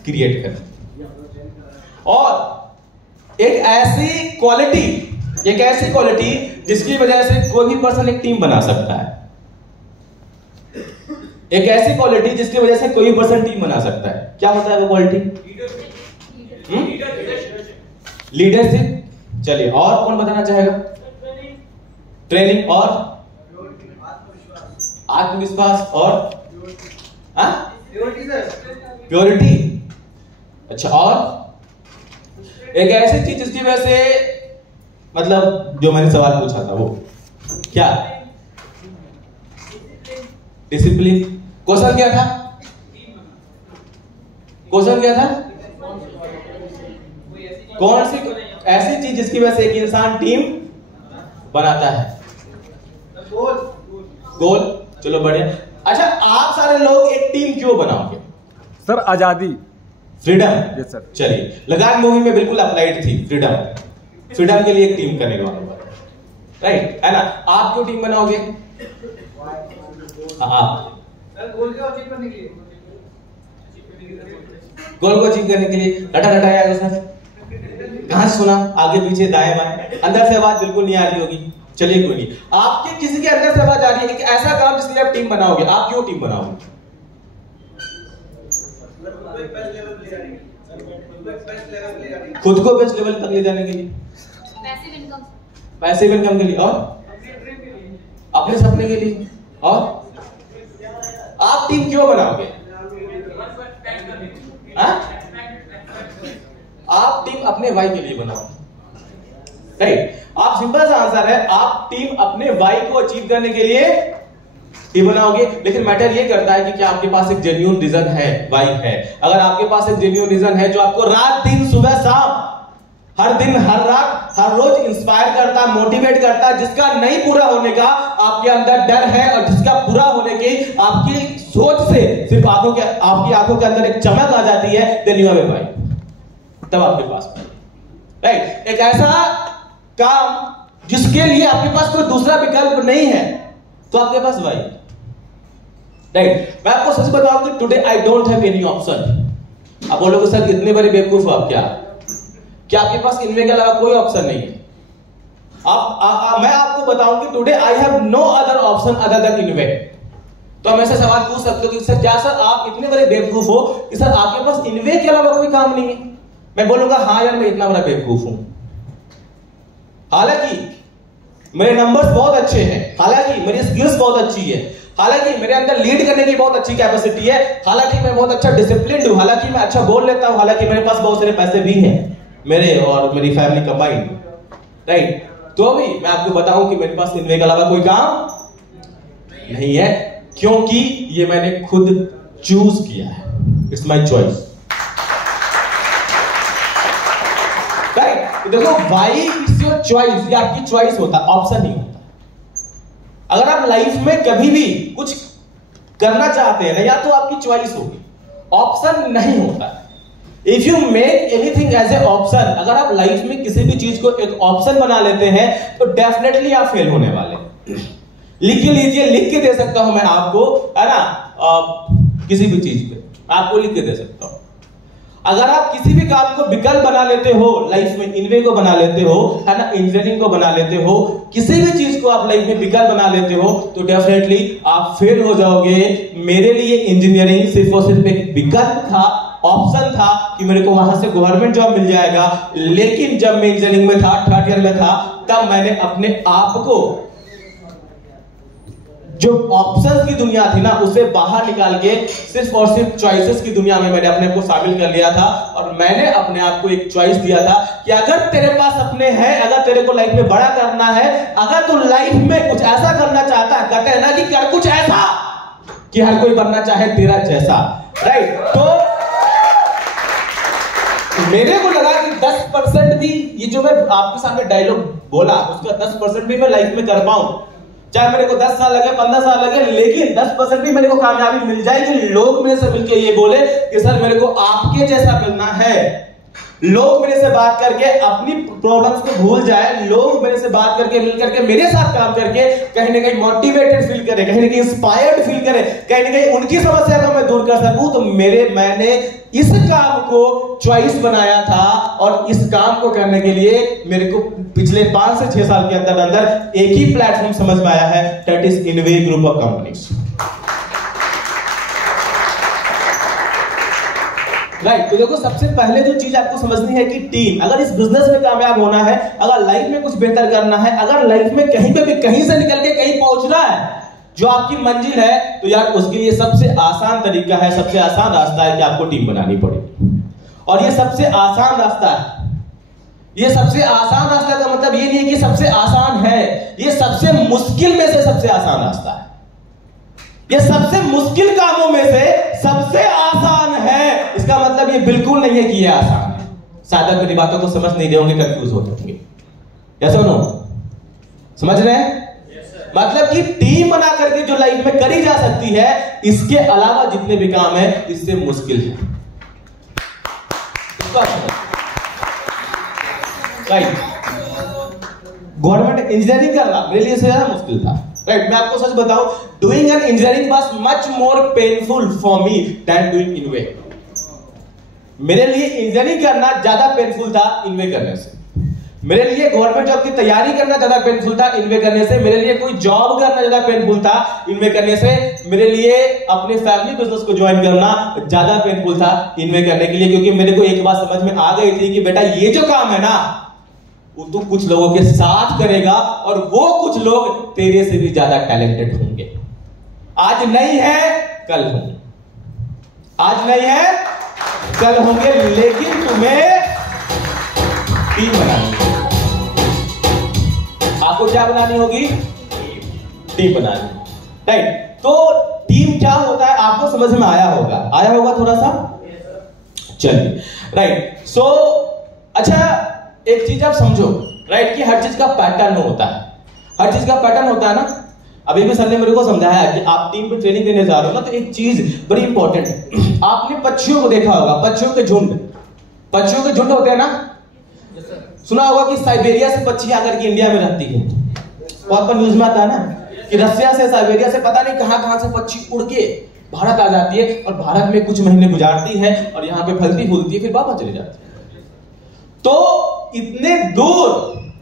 क्रिएट करने। और एक ऐसी क्वालिटी जिसकी वजह से कोई भी पर्सन एक टीम बना सकता है। एक ऐसी क्वालिटी जिसकी वजह से कोई भी पर्सन टीम बना सकता है। क्या होता है वो क्वालिटी? लीडरशिप। चलिए और कौन बताना चाहेगा? ट्रेनिंग और आत्मविश्वास और प्योरिटी। अच्छा, और एक ऐसी चीज जिसकी वजह से, मतलब जो मैंने सवाल पूछा था वो क्या? डिसिप्लिन। क्वेश्चन क्या था? क्वेश्चन क्या था? कौन सी ऐसी चीज जिसकी वजह से एक इंसान टीम बनाता है? गोल। चलो बढ़िया। अच्छा, आप सारे लोग एक टीम क्यों बनाओगे? सर आजादी, फ्रीडम। Yes sir. चलिए, लगान मूवी में बिल्कुल अप्लाइड थी फ्रीडम। फ्रीडम के लिए एक टीम करने का, राइट है ना? आप क्यों टीम बनाओगे? गोल को अचीव करने के लिए। गोल को अचीव करने के लिए रटा रटाया सर, कहां से सुना? आगे पीछे दाएं बाएं, अंदर से आवाज बिल्कुल नहीं आ रही होगी। चलिए कोई नहीं, आपके किसी के अंदर से आवाज आ रही है कि ऐसा काम जिसके लिए आप टीम बनाओगे। आप क्यों टीम बनाओगे? खुद को बेस्ट लेवल तक ले जाने के लिए, पैसिव इनकम के लिए, और अपने सपने के लिए। और आप टीम क्यों बनाओगे? आप टीम अपने वाई के लिए बनाओ, राइट। आप सिंपल सा आंसर है, आप टीम अपने वाई को अचीव करने के लिए ही बनाओगे। लेकिन मैटर ये करता है कि क्या आपके पास एक जेन्युइन रीजन है, वाई है। अगर आपके पास एक जेन्युइन रीजन है जो आपको रात दिन सुबह शाम हर दिन हर रात हर रोज इंस्पायर करता, मोटिवेट करता, जिसका नहीं पूरा होने का आपके अंदर डर है और जिसका पूरा होने की आपकी सोच से सिर्फ आपकी आंखों के अंदर एक चमक आ जाती है, then you have a why. तब आपके पास, राइट, एक ऐसा काम जिसके लिए आपके पास कोई दूसरा विकल्प नहीं है, तो आपके पास वाई, राइट। मैं आपको सच बताऊं कि today I don't have any option. आप बोलोगे सर इतने बड़े बेवकूफ हो आप, क्या आपके पास इनवे के अलावा कोई ऑप्शन नहीं है? मैं आपको बताऊं कि today I have no other option other than Amway. तो हम ऐसा सवाल पूछ सकते हो कि सर क्या सर आप इतने बड़े बेवकूफ हो कि सर आपके पास इनवे के अलावा कोई काम नहीं है? मैं बोलूंगा हाँ यार मैं इतना बड़ा बेवकूफ हूं। हालांकि मेरे नंबर्स बहुत अच्छे हैं, हालांकि मेरी स्किल्स बहुत अच्छी है, हालांकि मेरे अंदर लीड करने की बहुत अच्छी कैपेसिटी है, हालांकि मैं बहुत अच्छा डिसिप्लिन्ड हूं, हालांकि मैं अच्छा बोल लेता हूं, हालांकि मेरे पास बहुत सारे पैसे भी हैं, मेरे और मेरी फैमिली कंबाइंड, राइट। तो भी मैं आपको बताऊं कि मेरे पास इनवे के अलावा कोई काम नहीं है, क्योंकि ये मैंने खुद चूज किया है। It's my choice, right. देखो वाई इट्स योर चॉइस, ये आपकी चॉइस होता है, ऑप्शन नहीं होता। अगर आप लाइफ में कभी भी कुछ करना चाहते हैं ना, या तो आपकी चॉइस होगी, ऑप्शन नहीं होता। If you make anything as a option, अगर आप लाइफ में किसी भी चीज को एक ऑप्शन बना लेते हैं तो डेफिनेटली आप फेल होने वाले। लिख के लीजिए, लिख के दे सकता हूं मैं आपको, है ना, किसी भी चीज पे आपको लिख के दे सकता हूं। अगर आप किसी भी काम को विकल्प बना लेते हो लाइफ में, इनवे को बना लेते हो, है ना, इंजीनियरिंग को बना लेते हो, किसी भी चीज को आप लाइफ में विकल्प बना लेते हो, तो डेफिनेटली आप फेल हो जाओगे। मेरे लिए इंजीनियरिंग सिर्फ और सिर्फ एक विकल्प था, ऑप्शन था कि मेरे को वहां से गवर्नमेंट जॉब मिल जाएगा। लेकिन जब मैं इंजीनियरिंग में था, थर्ड ईयर में था, तब मैंने अपने आप को जो ऑप्शंस की दुनिया थी ना, उसे बाहर निकाल के सिर्फ और सिर्फ चॉइसेस की दुनिया में मैंने अपने को शामिल कर लिया था। और मैंने अपने आप को एक चॉइस दिया था कि अगर तेरे पास सपने हैं, अगर तेरे को लाइफ में बड़ा करना है, अगर तू लाइफ में कुछ ऐसा करना चाहता है, कहते हैं ना कि कर कुछ ऐसा कि हर कोई बनना चाहे तेरा जैसा, राइट। तो मेरे को लगा कि 10% भी, ये जो मैं आपके सामने डायलॉग बोला, उसका 10% भी मैं लाइफ में कर पाऊं, चाहे मेरे को 10 साल लगे, 15 साल लगे, लेकिन 10% भी मेरे को कामयाबी मिल जाएगी। लोग मेरे से मिलके ये बोले कि सर मेरे को आपके जैसा मिलना है। लोग मेरे से बात करके अपनी प्रॉब्लम्स को भूल जाए, लोग मेरे से बात करके मिल करके मेरे साथ काम करके कहीं ना कहीं मोटिवेटेड फील करे, कहीं ना कहीं इंस्पायर्ड फील करे, कहीं ना कहीं उनकी समस्या को मैं दूर कर सकूं। तो मैंने इस काम को चॉइस बनाया था, और इस काम को करने के लिए मेरे को पिछले 5 से 6 साल के अंदर अंदर एक ही प्लेटफॉर्म समझ में आया है, that is Amway group of companies, right. तो देखो, सबसे पहले जो चीज आपको समझनी है कि टीम, अगर इस बिजनेस में कामयाब होना है, अगर लाइफ में कुछ बेहतर करना है, अगर लाइफ में कहीं पे भी कहीं से निकल के कहीं पहुंचना है, जो आपकी मंजिल है, तो यार उसके लिए सबसे आसान तरीका है, सबसे आसान रास्ता है कि आपको टीम बनानी पड़ेगी। और ये सबसे आसान रास्ता है, ये सबसे आसान रास्ता का मतलब ये नहीं है कि सबसे आसान है, ये सबसे मुश्किल में से सबसे आसान रास्ता है, ये सबसे मुश्किल कामों में से सबसे आसान है। इसका मतलब ये बिल्कुल नहीं है कि ये आसान है। शायद मेरी बातों को समझ नहीं रहे होंगे, कंफ्यूज हो जाएंगे, या सुनो, समझ रहे हैं? मतलब कि टीम बना करके जो लाइफ में करी जा सकती है, इसके अलावा जितने भी काम है इससे मुश्किल है। राइट, गवर्नमेंट इंजीनियरिंग करना मेरे लिए ज्यादा मुश्किल था, राइट। मैं आपको सच बताऊं, doing an engineering was much more painful for me than doing Amway. मेरे लिए इंजीनियरिंग करना ज्यादा पेनफुल था इनवे करने से। मेरे लिए गवर्नमेंट जॉब की तैयारी करना ज्यादा पेनफुल था इनवे करने से। मेरे लिए कोई जॉब करना ज्यादा पेनफुल था इनवे करने से। मेरे लिए अपने फैमिली बिजनेस को ज्वाइन करना ज्यादा पेनफुल था इनवे करने के लिए, क्योंकि मेरे को एक बात समझ में आ गई थी कि बेटा ये जो काम है ना, वो तो कुछ लोगों के साथ करेगा, और वो कुछ लोग तेरे से भी ज्यादा टैलेंटेड होंगे। आज नहीं है कल होंगे, आज नहीं है कल होंगे, लेकिन तुम्हें टीम बनानी होगी। आपको क्या बनानी होगी? टीम बनानी, राइट। तो टीम क्या होता है आपको समझ में आया होगा थोड़ा सा, चलिए, राइट। सो अच्छा, एक चीज आप समझो, राइट, कि हर चीज का पैटर्न होता है, हर चीज का पैटर्न होता है ना। अभी भी सर ने मेरे को समझाया कि आप टीम पे ट्रेनिंग देने जा रहे हो ना, तो एक चीज बड़ी इंपॉर्टेंट है। आपने पक्षियों को देखा होगा, पक्षियों के झुंड होते हैं ना। सुना होगा कि साइबेरिया से पक्षी आकर के इंडिया में रहती है, बहुत पर न्यूज में आता है ना कि रसिया से, साइबेरिया से पता नहीं कहां से पक्षी उड़ के भारत आ जाती है, और भारत में कुछ महीने गुजारती है, और यहाँ पे फलती फूलती है, फिर वापस चली जाती है। तो इतने दूर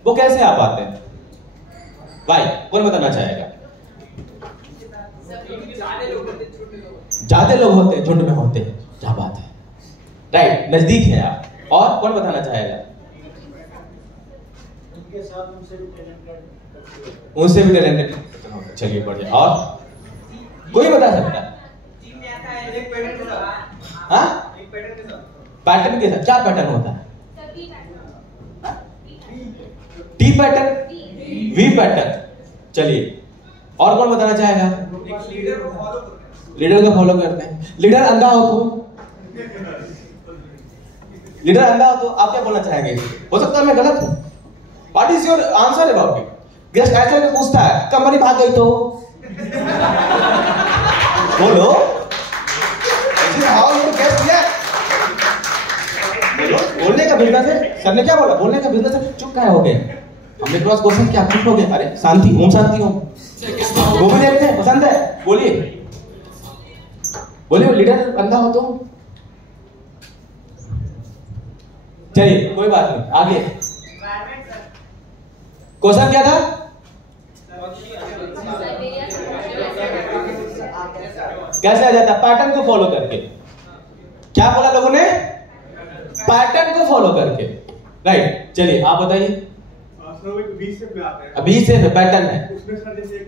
वो कैसे आ पाते हैं भाई? कौन बताना चाहेगा? ज्यादा लोग होते हैं, झुंड में होते हैं, क्या बात है, राइट, नजदीक है आप। और कौन बताना चाहेगा? उनसे भी टैलेंटेड, चलिए बढ़िया। और कोई बता सकता है? पैटर्न के साथ क्या पैटर्न होता है? टी पैटर्न, वी पैटर्न, चलिए। और कौन बताना चाहेगा? लीडर को फॉलो करते हैं। लीडर अंधा हो तो आप क्या बोलना चाहेंगे? हो सकता है मैं गलत हूं। What is your answer about it? Guest ऐसे में पूछता है, कंपनी भाग गई तो बोलो, हाउ यू गेस्ट हियर? बोलो, बोलने का बिजनेस है। सर ने क्या बोला? बोलने का बिजनेस है। चुप काहे हो गए? हमने क्रॉस क्वेश्चन क्या चुप हो गए? अरे शांति, ओम शांति हो। वो भी देखते हैं, पसंद है, बोलिए। लीडर अंधा हो तो चलिए कोई बात नहीं, आगे क्वेश्चन क्या था? कैसे आ जाता? पैटर्न को फॉलो करके। क्या बोला लोगों ने? पैटर्न को फॉलो करके, राइट। चलिए आप बताइए। अभी से पैटर्न है, उसमें सर जैसे एक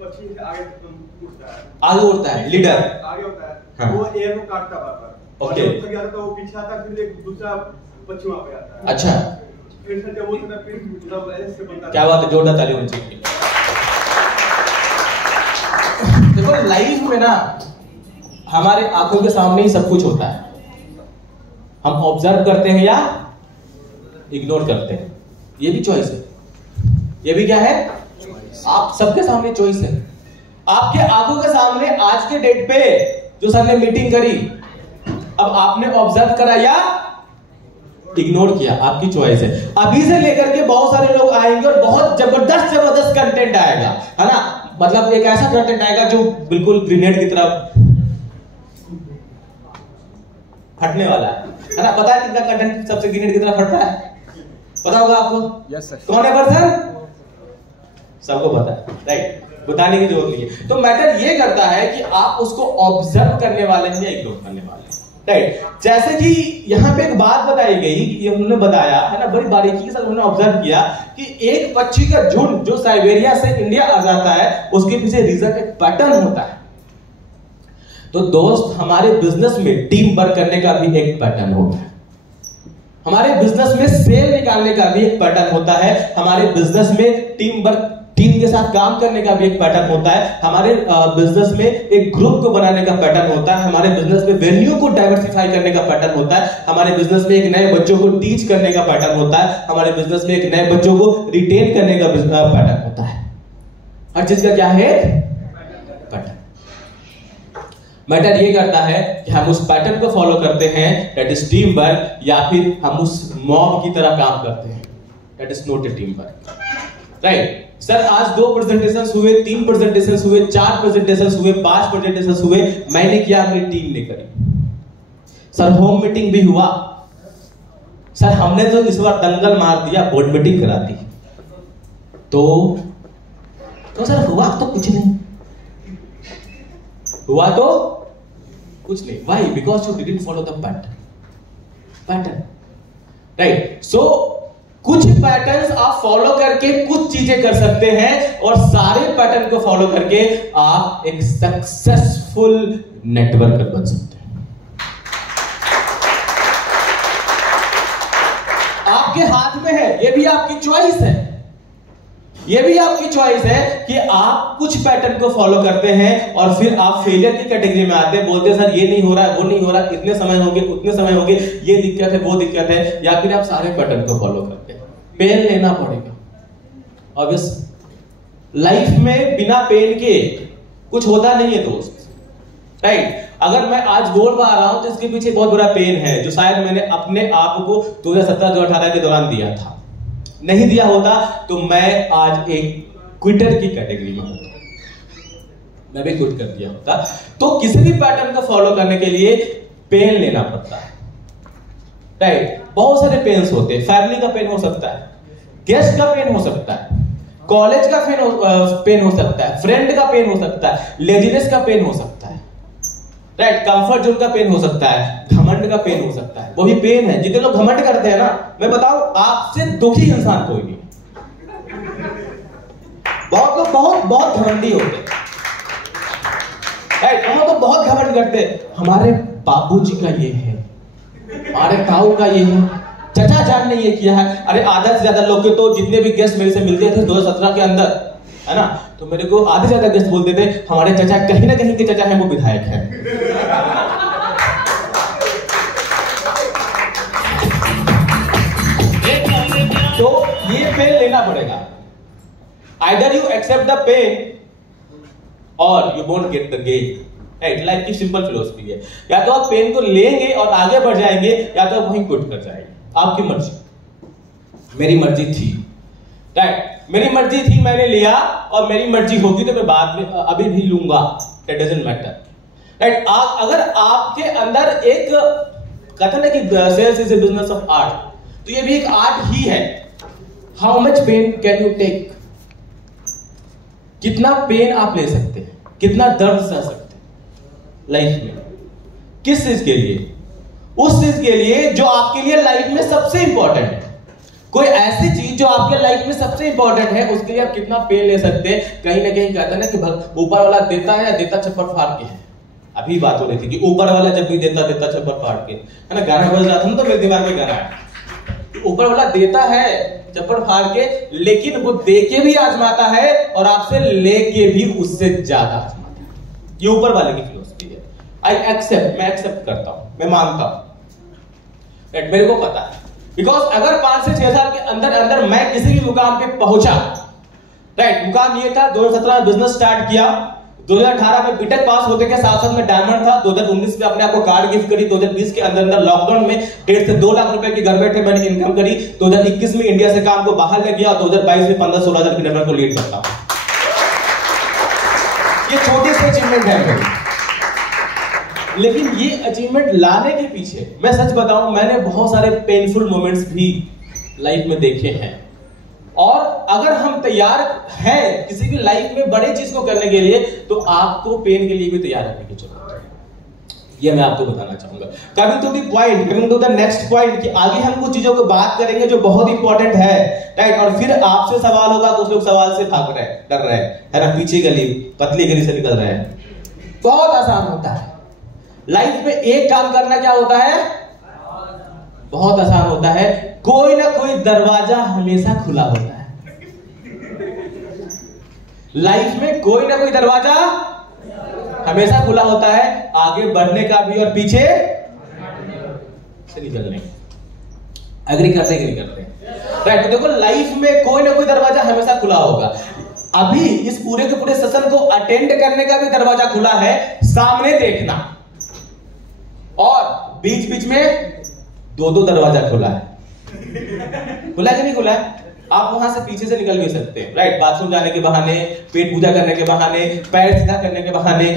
पक्षी आगे उड़ता है, लीडर आगे होता है, हाँ। वो एयर को काटता बार-बार, ओके, तो वो पीछे आता है, फिर एक दूसरा पक्षी वहां पे आता है। अच्छा, फिर सर जब वो फिर मतलब ऐसे बनता है। क्या बात है, जोरदार ताली होनी चाहिए। देखो लाइफ में ना हमारे आंखों के सामने ही सब कुछ होता है, हम ऑब्जर्व करते हैं या इग्नोर करते हैं, ये भी चॉइस है। ये भी क्या है? आप सबके सामने चॉइस है। आपके आंखों के सामने आज के डेट पे जो सर ने मीटिंग करी, अब आपने ऑब्जर्व करा या इग्नोर किया, आपकी चॉइस है। अभी से लेकर के बहुत सारे लोग आएंगे और बहुत जबरदस्त कंटेंट आएगा, है ना? मतलब एक ऐसा कंटेंट आएगा जो बिल्कुल ग्रेनेड की तरह फटने वाला है ना? पता है कितना कंटेंट सबसे ग्रेनेड की तरह फटता है? पता होगा आपको? Yes sir. कौन है पर्सन? सबको पता है, राइट, बताने की जरूरत नहीं है। तो मैटर ये करता है कि आप उसको ऑब्जर्व करने वाले हैं या इग्नोर करने वाले हैं, राइट। जैसे कि यहाँ पे एक बात बताई गई, ये उन्होंने बताया है ना, बड़ी बारीकी के साथ उन्होंने ऑब्जर्व किया कि एक पक्षी का झुंड जो साइबेरिया से इंडिया आ जाता है, उसके पीछे रीजन एक पैटर्न होता है। तो दोस्त, हमारे बिजनेस में टीम वर्क करने का भी एक पैटर्न होता है, हमारे बिजनेस में सेल निकालने का भी एक पैटर्न होता है, हमारे बिजनेस में टीम के साथ काम करने का भी एक पैटर्न होता है, हमारे बिजनेस में एक ग्रुप को बनाने का पैटर्न होता है, हमारे बिजनेस में वेन्यू को डाइवर्सिफाई करने का पैटर्न होता है, हमारे बिजनेस में एक नए बच्चों को टीच करने का पैटर्न होता है, हमारे बिजनेस में एक नए बच्चों को रिटेन करने का पैटर्न होता है। हर चीज का क्या है? पैटर्न। मैटर ये करता है कि हम उस पैटर्न को फॉलो करते हैं, दैट इज टीम वर्क, या फिर हम उस मॉब की तरह काम करते हैं, that is not a team work, right. Sir आज 2 प्रेजेंटेशन हुए, 3 प्रेजेंटेशन हुए, 4 प्रेजेंटेशन हुए, 5 प्रेजेंटेशन हुए, मैंने किया, मेरी टीम ने करी। सर होम मीटिंग भी हुआ, सर हमने तो इस बार दंगल मार दिया, बोर्ड मीटिंग करा दी, तो सर हुआ तो कुछ नहीं, हुआ तो कुछ नहीं। Why? Because you didn't follow the pattern, right? So कुछ पैटर्न्स आप फॉलो करके कुछ चीजें कर सकते हैं, और सारे पैटर्न को फॉलो करके आप एक सक्सेसफुल नेटवर्कर बन सकते हैं। आपके हाथ में है, ये भी आपकी चॉइस है, ये भी आपकी चॉइस है कि आप कुछ पैटर्न को फॉलो करते हैं और फिर आप फेलियर की कैटेगरी में आते हैं, बोलते हैं सर ये नहीं हो रहा है, वो नहीं हो रहा, इतने समय हो गए, उतने समय हो गए, ये दिक्कत है, वो दिक्कत है, या फिर आप सारे पैटर्न को फॉलो करते हैं। पेन लेना पड़ेगा, ऑब्वियस लाइफ में बिना पेन के कुछ होता नहीं है दोस्त, राइट। अगर मैं आज बोल पा रहा हूं तो इसके पीछे बहुत बड़ा पेन है, जो शायद मैंने अपने आप को 2017-2018 के दौरान दिया था। नहीं दिया होता तो मैं आज एक क्विटर की कैटेगरी में होता, मैं भी क्विट कर दिया होता। तो किसी भी पैटर्न को फॉलो करने के लिए पेन लेना पड़ता है, राइट। बहुत सारे पेन्स होते हैं, फैमिली का पेन हो सकता है, गेस्ट का पेन हो सकता है, कॉलेज का पेन हो सकता है, फ्रेंड का पेन हो सकता है, लेजीनेस का पेन हो सकता है, राइट, कंफर्ट जोन का पेन हो सकता है, घमंड का पेन हो सकता है। वो भी पेन है। जितने लोग घमंड करते हैं ना, मैं बताऊं, आपसे दुखी इंसान कोई नहीं। बहुत लोग बहुत घमंडी होते हैं, राइट। हम लोग तो बहुत घमंड करते हैं, हमारे बाबूजी का ये है, हमारे ताऊ का ये है, चचा जान ने ये किया है। अरे आधा से ज्यादा लोग के तो जितने भी गेस्ट मेरे से मिलते थे 2017 के अंदर, है ना, तो मेरे को आधे से ज्यादा गेस्ट बोलते थे हमारे चचा कहीं ना कहीं के चचा है, वो विधायक है। तो ये पेन लेना पड़ेगा। Either you accept the pain और you won't get the gain, right. Life की सिंपल फिलोसफी है, या तो आप पेन को लेंगे और आगे बढ़ जाएंगे, या तो आप वहीं क्विट कर जाएंगे, आपकी मर्जी। मेरी मर्जी थी, राइट, मेरी मर्जी थी, मैंने लिया, और मेरी मर्जी होगी तो मैं बाद में अभी भी लूंगा, इट डजंट मैटर, राइट। अगर आपके अंदर एक कथन है कि sales is a business of art, तो ये भी एक आर्ट ही है। How much pain can you take, कितना पेन आप ले सकते हैं, कितना दर्द सह सकते हैं लाइफ में, किस चीज के लिए? उस चीज के लिए जो आपके लिए लाइफ में सबसे इंपॉर्टेंट है। कोई ऐसी चीज जो आपके लाइफ में सबसे इंपॉर्टेंट है, उसके लिए आप कितना पेन ले सकते हैं। कहीं ना कहीं कहते हैं ना कि ऊपर वाला देता है या देता छप्पर फाड़ के है। अभी बात हो रही थी कि ऊपर वाला जब भी देता छप्पर फाड़ के, है ना, गाना बज रहा था ना, तो मेरे दिमाग में गाना है, ऊपर वाला देता है चप्पड़ फाड़ के, लेकिन वो दे के भी आजमाता है और आपसे लेके भी उससे ज्यादा आजमाता है। ये ऊपर वाले की फिलॉसफी है। आई एक्सेप्ट, मैं एक्सेप्ट करता हूं, मैं मानता हूं, मेरे को पता है। बिकॉज अगर 5 से 6 साल के अंदर अंदर मैं किसी भी मुकाम पे पहुंचा, राइट, मुकाम ये था 2017 में बिजनेस स्टार्ट किया, 2018 में बीटेक पास होते के साथ साथ में डायमंड था, 2019 में अपने आप को कार गिफ्ट करी, 2020 के अंदर अंदर लॉकडाउन में 1.5 से 2 लाख रुपए की घर बैठे मैंने इनकम करी, 2021 में इंडिया से काम को बाहर ले गया और 2022 में 15-16 हजार की नेटवर्क को लीड करता हूं। ये छोटी सी अचीवमेंट है मेरी, लेकिन ये अचीवमेंट लाने के पीछे मैं सच बताऊं, मैंने बहुत सारे पेनफुल मोमेंट्स भी लाइफ में देखे हैं। और अगर हम तैयार हैं किसी भी लाइफ में बड़े चीज को करने के लिए, तो आपको पेन के लिए भी तैयार रहने की जरूरत है। ये मैं आपको बताना चाहूंगा। Coming to the point, coming to the next point, कि आगे हम कुछ चीजों को बात करेंगे जो बहुत इंपॉर्टेंट है, राइट। और फिर आपसे सवाल होगा, कुछ लोग सवाल से भाग रहे हैं, डर रहे हैं, है ना, पीछे गली, पतली गली से निकल रहे हैं। बहुत आसान होता है लाइफ में एक काम करना। क्या होता है? बहुत आसान होता है। कोई ना कोई दरवाजा हमेशा खुला होता है लाइफ में, कोई ना कोई दरवाजा हमेशा खुला होता है, आगे बढ़ने का भी और पीछे से निकलने। एग्री करते कि नहीं करते? राइट। तो देखो, लाइफ में कोई ना कोई दरवाजा हमेशा खुला होगा। अभी इस पूरे के पूरे सेशन को अटेंड करने का भी दरवाजा खुला है, सामने देखना, और बीच बीच में 2-2 दरवाजा खुला है। खुला है कि नहीं खुला है? आप वहां से पीछे से निकल भी सकते हैं, राइट। बाथरूम जाने के बहाने, पेट पूजा करने के बहाने, पैर सीधा करने के बहाने,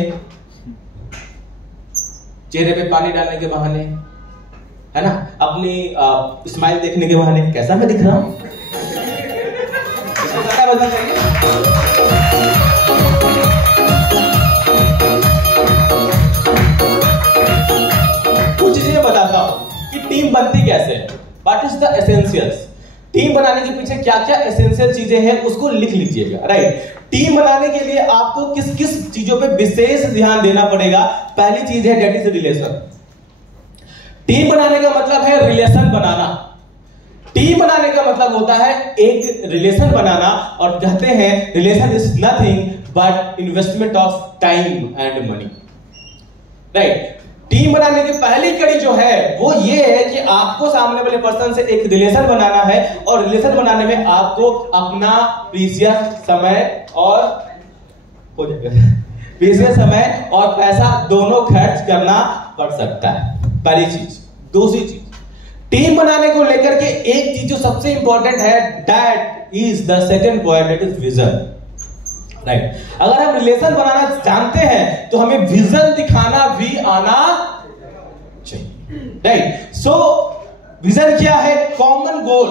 चेहरे पे पानी डालने के बहाने, है ना, अपनी स्माइल देखने के बहाने। कैसा मैं दिख रहा हूं? इसको क्या बदलना चाहिए? कुछ चीजें बताता हूं कि टीम बनती कैसे है। What is the essentials? Team बनाने के पीछे क्या क्या एसेंशियल चीजें हैं, उसको लिख लीजिएगा, राइट। टीम बनाने के लिए आपको किस किस चीजों पे विशेष ध्यान देना पड़ेगा। पहली चीज है दैट इज रिलेशन। टीम बनाने का मतलब है रिलेशन बनाना। टीम बनाने का मतलब होता है एक रिलेशन बनाना, और कहते हैं relation is nothing but investment of time and money, right. Team बनाने की पहली कड़ी जो है वो ये है कि आपको सामने वाले पर्सन से एक रिलेशन बनाना है, और रिलेशन बनाने में आपको अपना प्रीशियस समय और हो जाएगा प्रीशियस समय और पैसा दोनों खर्च करना पड़ सकता है, पहली चीज। दूसरी चीज, टीम बनाने को लेकर के एक चीज जो सबसे इंपॉर्टेंट है, that is the second point, that is vision, right. अगर हम रिलेशन बनाना जानते हैं तो हमें विजन दिखाना भी आना चाहिए, राइट। सो विजन क्या है? Common goal.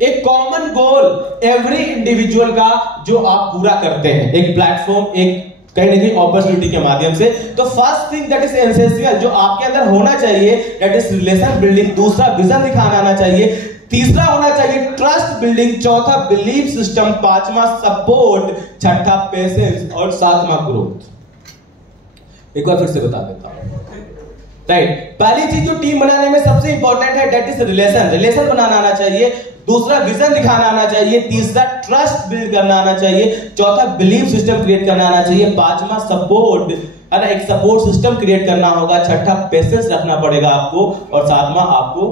एक कॉमन गोल एवरी इंडिविजुअल का जो आप पूरा करते हैं, एक प्लेटफॉर्म, एक कहीं ना कहीं अपॉर्चुनिटी के माध्यम से। तो first thing that is essential जो आपके अंदर होना चाहिए, दैट इज रिलेशन बिल्डिंग। दूसरा, विजन दिखाना आना चाहिए। तीसरा होना चाहिए ट्रस्ट बिल्डिंग। चौथा, बिलीफ सिस्टम। पांचवा, सपोर्ट। छठा, पेशेंस। और सातवां, ग्रोथ। एक बार फिर से बता देता हूं, राइट। पहली चीज जो टीम बनाने में सबसे इंपॉर्टेंट है, दैट इज रिलेशन। रिलेशन बनाना आना चाहिए। दूसरा, विजन दिखाना आना चाहिए। तीसरा, ट्रस्ट बिल्ड करना आना चाहिए। चौथा, बिलीफ सिस्टम क्रिएट करना आना चाहिए। पांचवा, सपोर्ट, है ना, एक सपोर्ट सिस्टम क्रिएट करना होगा। छठा, पेशेंस रखना पड़ेगा आपको। और सातवां, आपको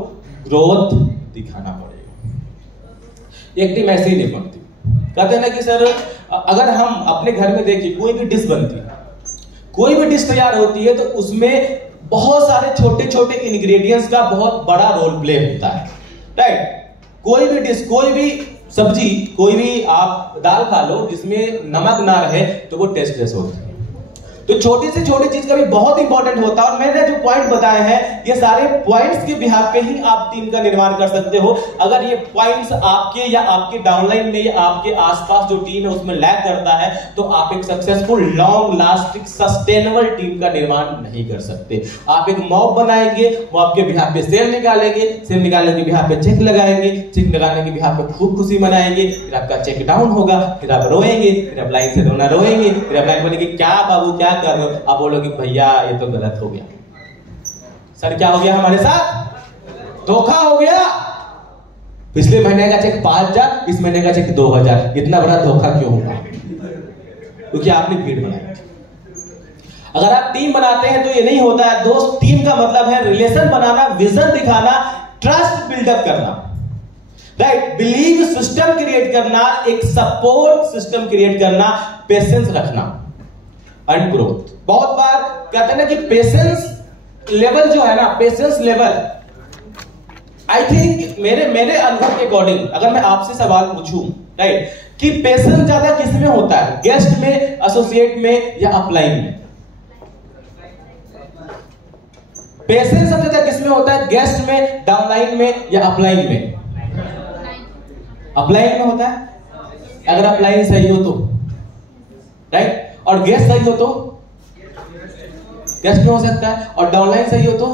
ग्रोथ दिखाना पड़ेगा। एक टीम ऐसे ही नहीं बनती। कहते हैं ना कि सर, अगर हम अपने घर में देखिए, कोई भी डिश बनती है, कोई भी डिश तैयार होती है, तो उसमें बहुत सारे छोटे छोटे इंग्रेडिएंट्स का बहुत बड़ा रोल प्ले होता है, राइट। कोई भी डिश, कोई भी सब्जी, कोई भी आप दाल खा लो, जिसमें नमक ना रहे तो वो टेस्टलेस होती है। तो छोटी से छोटी चीज का भी बहुत इंपॉर्टेंट होता है। और मैंने जो पॉइंट बताए हैं ये सारे पॉइंट्स के बिहाफ पे ही आप टीम का निर्माण कर सकते हो। अगर ये पॉइंट्स आपके या आपके डाउनलाइन में या आपके आसपास जो टीम है उसमें लैग करता है तो आप एक successful long lasting sustainable team का निर्माण नहीं कर सकते। आप एक मॉब बनाएंगे, वो आपके बिहाफ पे सेल निकालेंगे, सेल निकालने के बिहाफ पे चेक लगाएंगे, चेक लगाने के बिहाफ पे खूब खुशी मनाएंगे, फिर आपका चेक डाउन होगा, फिर आप रोएंगे, फिर आप लाइन से रोना रोएंगे, फिर आप लाइन बोलेंगे क्या बाबू क्या कर रहे हो, आप बोलोगे भैया ये तो गलत हो गया सर, क्या हो गया हमारे साथ, धोखा हो गया, पिछले महीने का चेक 5,000 इस महीने का चेक 2,000, इतना बड़ा धोखा क्यों होगा, क्योंकि आपने भीड़ बनाई। अगर आप टीम बनाते हैं तो ये नहीं होता है दोस्त। टीम का मतलब है रिलेशन बनाना, विजन दिखाना, ट्रस्ट बिल्डअप करना, राइट, बिलीव सिस्टम क्रिएट करना, एक सपोर्ट सिस्टम क्रिएट करना, पेशेंस रखना एंड ग्रोथ। बहुत बार कहते हैं ना कि पेशेंस लेवल जो है ना, पेशेंस लेवल, आई थिंक मेरे अनुभव के अकॉर्डिंग अगर मैं आपसे सवाल पूछूं, राइट, कि पेशेंस ज्यादा किस में होता है, गेस्ट में, एसोसिएट में या अपलाइन में? पेशेंस सबसे ज्यादा किस में होता है, गेस्ट में, डाउनलाइन में या अपलाइन में? अपलाइन में होता है। अगर अपलाइन सही हो तो, राइट, और गेस्ट सही हो तो गेस्ट में हो सकता है, और डाउनलाइन सही हो तो,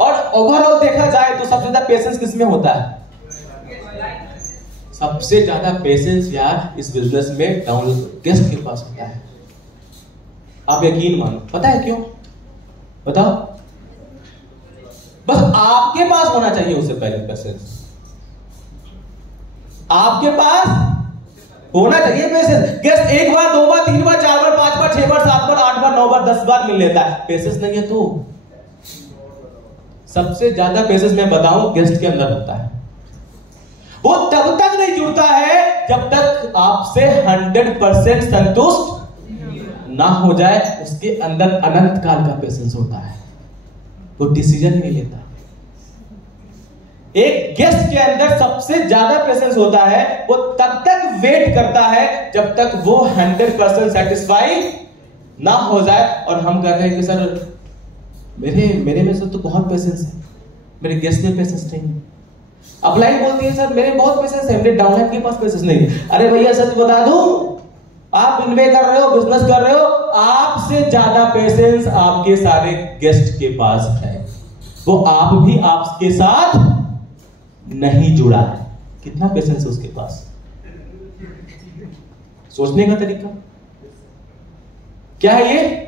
और ओवरऑल देखा जाए तो सबसे ज्यादा पेशेंस किस में होता है? सबसे ज्यादा पेशेंस यार इस बिजनेस में डाउन गेस्ट के पास होता है। आप यकीन मानो, पता है क्यों? बताओ। बस आपके पास होना चाहिए उससे पहले पेशेंस, आपके पास होना चाहिए पेशेंस। गेस्ट एक बार, दो बार, तीन बार, चार बार, पांच बार, 6 बार, 7 बार, 8 बार, 9 बार, 10 बार मिल लेता है, पेशेंस नहीं है तो सबसे ज्यादा पेशेंस मैं बताऊं गेस्ट के अंदर होता है। वो तब तक नहीं जुड़ता है जब तक आपसे 100% संतुष्ट ना हो जाए। उसके अंदर अनंत काल का पेशेंस होता है, वो डिसीजन नहीं लेता। एक गेस्ट के अंदर सबसे ज्यादा पेशेंस होता है, वो तब तक वेट करता है जब तक वो 100% सेटिस्फाइड ना हो जाए। और हम कहते हैं कि सर मेरे में से तो बहुत पेशेंस है, मेरे गेस्ट में पेशेंस नहीं है। अपलाइन बोलती है सर मेरे बहुत पेशेंस है, मेरे डाउनलाइन के पास पेशेंस नहीं है। अरे भैया सच बता दूं, आप इन्वेस्ट कर रहे हो, बिजनेस कर रहे हो, आपसे ज्यादा पेशेंस आपके सारे गेस्ट के पास है। वो आप भी आपके साथ नहीं जुड़ा है, कितना पेशेंस है उसके पास। सोचने का तरीका क्या है, ये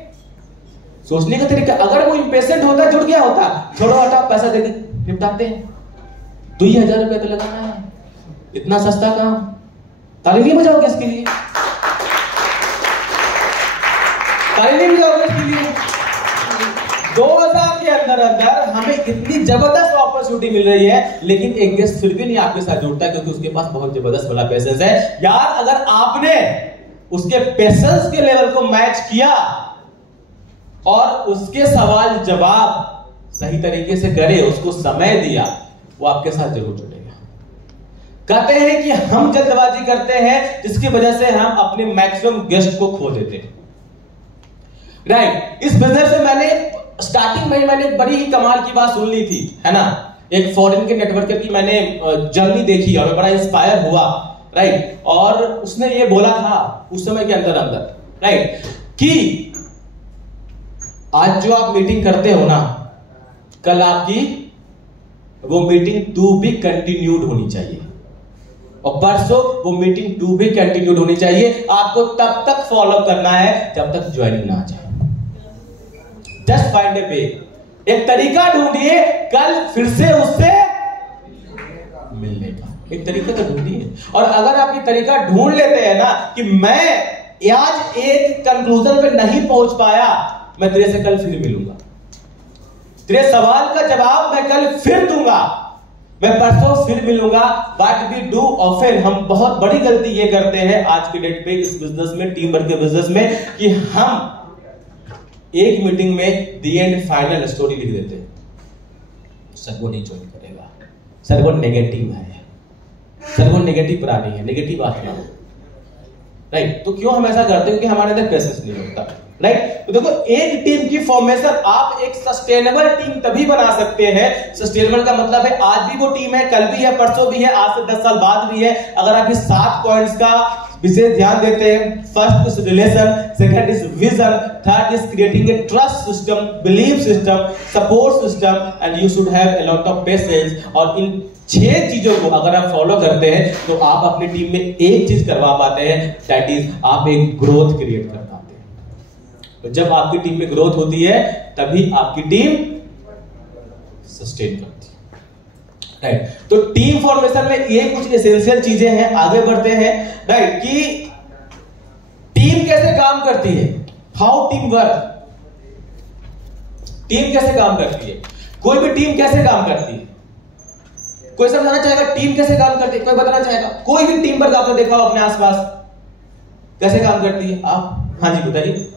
सोचने का तरीका। अगर वो इंपेशेंट होता, जुड़ गया होता, छोड़ो हटाओ, पैसा दे दे, निपटाते हैं, 2,000 रुपए तो लगाना है, इतना सस्ता काम। ताली नहीं बजाओगे इसके लिए, ताली नहीं बजाओगे इसके लिए। 2000 के अंदर हमें इतनी जबरदस्त अपॉर्चुनिटी मिल रही है, लेकिन एक गेस्ट फिर भी नहीं आपके साथ जुड़ता है क्योंकि उसके पास बहुत जबरदस्त वाला पेशेंस है। यार अगर आपने उसके पेशेंस के लेवल को मैच किया और उसके सवाल जवाब सही तरीके से करे, उसको समय दिया, वो आपके साथ जरूर जुड़ेगा। कहते हैं कि हम जल्दबाजी करते हैं जिसकी वजह से हम अपने मैक्सिमम गेस्ट को खो देते हैं, राइट। इस बिजनेस में मैंने स्टार्टिंग में मैंने बड़ी ही कमाल की बात सुन ली थी, है ना। एक फॉरेन के नेटवर्कर की मैंने जर्नी देखी और मैं बड़ा इंस्पायर हुआ, राइट। और उसने ये बोला था उस समय के अंदर राइट, कि आज जो आप मीटिंग करते हो ना, कल आपकी वो मीटिंग 2 भी कंटिन्यूड होनी चाहिए, और परसों वो मीटिंग 2 भी कंटिन्यूड होनी चाहिए। आपको तब तक फॉलो करना है जब तक ज्वाइनिंग ना आ जाए। जस्ट फाइंड ए वे, एक तरीका ढूंढिए कल फिर से उससे मिलने का, एक तरीका तो ढूंढिए। और अगर आप ये तरीका ढूंढ लेते हैं ना कि मैं आज एक कंक्लूजन पे नहीं पहुंच पाया, मैं तेरे से कल फिर मिलूंगा, तेरे सवाल का जवाब मैं कल फिर दूंगा, मैं परसों फिर मिलूंगा। व्हाट वी डू ऑफन, हम बहुत बड़ी गलती ये करते हैं आज के डेट पे इस बिजनेस में, टीम वर्क के बिजनेस में, कि हम एक मीटिंग में दी एंड फाइनल स्टोरी लिख देते हैं, सर वो नहीं ज्वाइन करेगा, सर वो नेगेटिव है, सर वो नेगेटिव प्राणी है, नेगेटिव आत्मा। राइट। तो क्यों हम ऐसा करते हैं? क्योंकि हमारे अंदर पेशेंस नहीं होता, राइट। तो देखो, एक टीम की फॉर्मेशन, आप एक सस्टेनेबल टीम तभी बना सकते हैं। सस्टेनेबल का मतलब है आज भी वो टीम है, कल भी है, परसों भी है, आज से 10 साल बाद भी है, अगर आप इस 7 पॉइंट्स का विशेष ध्यान देते हैं। First is relation, second is vision, third is creating a trust system, belief system, support system, and you should have a lot of patience. और इन 6 चीजों को अगर आप फॉलो करते हैं तो आप अपनी टीम में एक चीज करवा पाते हैं, दैट इज आप एक ग्रोथ क्रिएट कर पाते हैं। तो जब आपकी टीम में ग्रोथ होती है तभी आपकी टीम सस्टेन करती है, राइट। तो टीम फॉर्मेशन में ये कुछ एसेंशियल चीजें हैं। आगे बढ़ते हैं, राइट, कि टीम कैसे काम करती है, हाउ टीम वर्क, टीम कैसे काम करती है, कोई भी टीम कैसे काम करती है। कोई समझाना चाहेगा टीम कैसे काम करती है? कोई बताना चाहेगा? कोई भी टीम वर्क आपने देखा हो अपने आसपास, कैसे काम करती है आप? हाँ जी बताइए।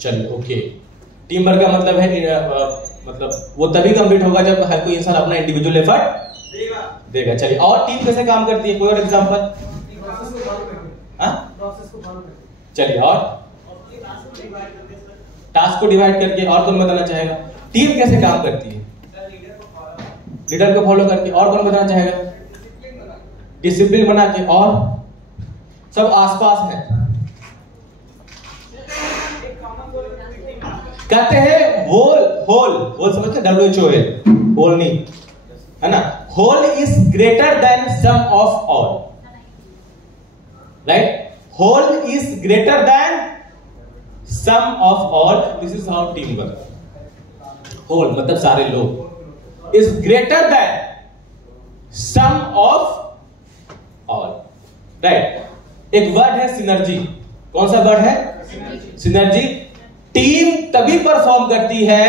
चलिए, ओके। टीम वर्क का मतलब है मतलब वो तभी कंप्लीट होगा जब हर कोई इंसान अपना इंडिविजुअल एफर्ट देगा। चलिए, और टीम कैसे काम करती है? कोई और एग्जांपल? चलिए, और टास्क को डिवाइड करके। और कौन बताना चाहेगा? टीम कैसे काम करती है? लीडर को फॉलो करके। और कौन बताना चाहेगा? डिसिप्लिन बना के। और सब आसपास में कहते हैं होल। होल समझते? WHOL, होल नहीं है ना। Whole is greater than sum of all, right. Whole is greater than sum of all, this is how team work. Whole मतलब सारे लोग, is greater than sum of all, right. एक word है synergy. कौन सा वर्ड है? Synergy. Team तभी perform करती है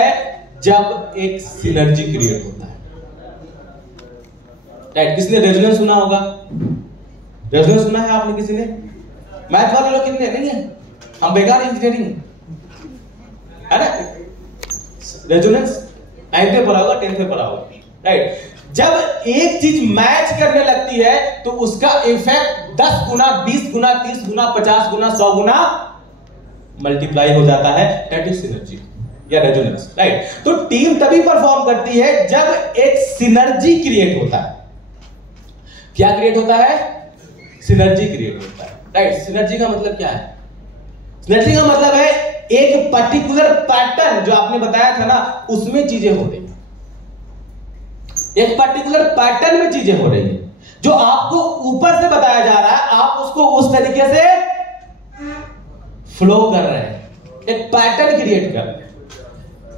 जब एक सिनर्जी क्रिएट होता है, राइट। किसने रेजोनेंस सुना होगा? रेजोनेंस सुना है आपने? किसी ने? मैथ वाले लोग कितने? नहीं है, हम बेकार इंजीनियरिंग है ना। रेजोनेंस 9th में पढ़ा होगा, 10th में पढ़ा होगा, राइट। जब एक चीज मैच करने लगती है तो उसका इफेक्ट 10 गुना, 20 गुना, 30 गुना, 50 गुना, 100 गुना मल्टीप्लाई हो जाता है। दैट इज सिनर्जी या रेजोनेंस, राइट। तो टीम तभी परफॉर्म करती है जब एक सिनर्जी क्रिएट होता है। क्या क्रिएट होता है? सिनर्जी क्रिएट होता है, राइट। सिनर्जी का मतलब क्या है? सिनर्जी का मतलब है एक पर्टिकुलर पैटर्न जो आपने बताया था ना, उसमें चीजें हो रही हैं। एक पर्टिकुलर पैटर्न में चीजें हो रही हैं जो आपको ऊपर से बताया जा रहा है, आप उसको उस तरीके से फ्लो कर रहे हैं, एक पैटर्न क्रिएट कर रहे हैं,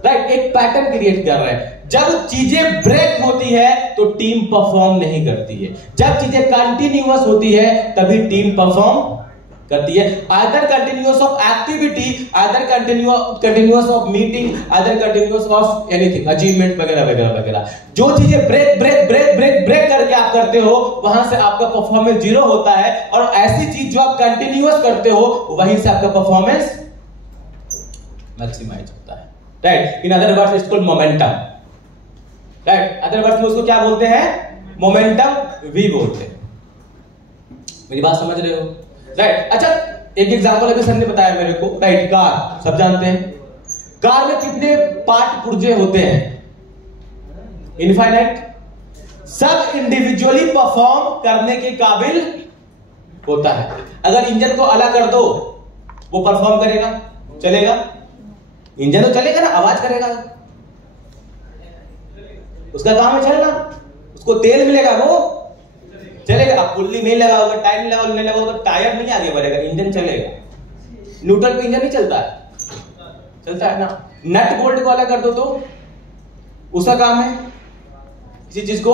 राइट। एक पैटर्न क्रिएट कर रहे हैं। जब चीजें ब्रेक होती है तो टीम परफॉर्म नहीं करती है। जब चीजें कंटिन्यूअस होती है तभी टीम परफॉर्म करती है। Either continuous of activity, either continuous of meeting, either continuous of anything, achievement वगैरह वगैरह वगैरह। जो चीजें break break break break break करके आप करते हो, वहां से आपका परफॉर्मेंस 0 होता है। और ऐसी चीज जो आप कंटिन्यूअस करते हो, वहीं से आपका परफॉर्मेंस मैक्सिमाइज होता है, right. In other words it's called momentum, right. Other words में उसको क्या बोलते हैं? मोमेंटम भी बोलते हैं। मेरी बात समझ रहे हो, राइट। अच्छा, एक एग्जांपल अभी सर ने बताया मेरे को, राइट। कार सब जानते हैं। कार में कितने पार्ट पुर्जे होते हैं? इनफाइनाइट। सब इंडिविजुअली परफॉर्म करने के काबिल होता है। अगर इंजन को अलग कर दो, वो परफॉर्म करेगा? चलेगा? इंजन तो चलेगा ना, आवाज करेगा, उसका काम है चलना। उसको तेल मिलेगा, वो चलेगा। आप पुल्ली नहीं लगाओगे, टायर नहीं लगाओगे, तो टायर नहीं आगे बढ़ेगा, इंजन चलेगा। न्यूट्रल पे इंजन नहीं चलता है? चलता है ना। नट बोल्ट को अलग कर दो तो उसका काम है किसी चीज को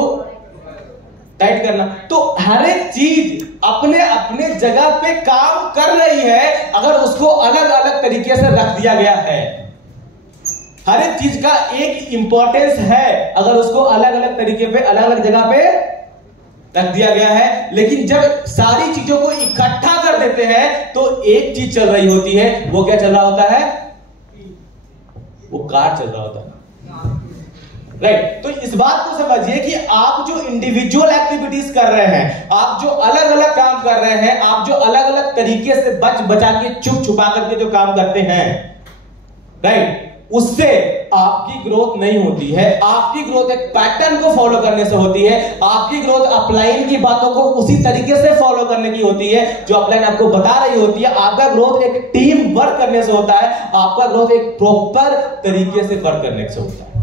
टाइट करना। तो हर एक चीज अपने अपने जगह पे काम कर रही है, अगर उसको अलग अलग तरीके से रख दिया गया है। हर एक चीज का एक इंपॉर्टेंस है, अगर उसको अलग अलग तरीके पे, अलग अलग जगह पे रख दिया गया है। लेकिन जब सारी चीजों को इकट्ठा कर देते हैं तो एक चीज चल रही होती है। वो क्या चल रहा होता है? वो कार चल रहा होता है, राइट। तो इस बात को समझिए कि आप जो इंडिविजुअल एक्टिविटीज कर रहे हैं, आप जो अलग अलग काम कर रहे हैं, आप जो अलग अलग तरीके से बच बचा के छुप छुपा करके जो काम करते हैं, राइट, उससे आपकी ग्रोथ नहीं होती है। आपकी ग्रोथ एक पैटर्न को फॉलो करने से होती है। आपकी ग्रोथ अपलाइन की बातों को उसी तरीके से फॉलो करने की होती है जो अपलाइन आपको बता रही होती है। आपका ग्रोथ एक टीम वर्क करने से होता है। आपका ग्रोथ एक प्रॉपर तरीके से वर्क करने से होता है।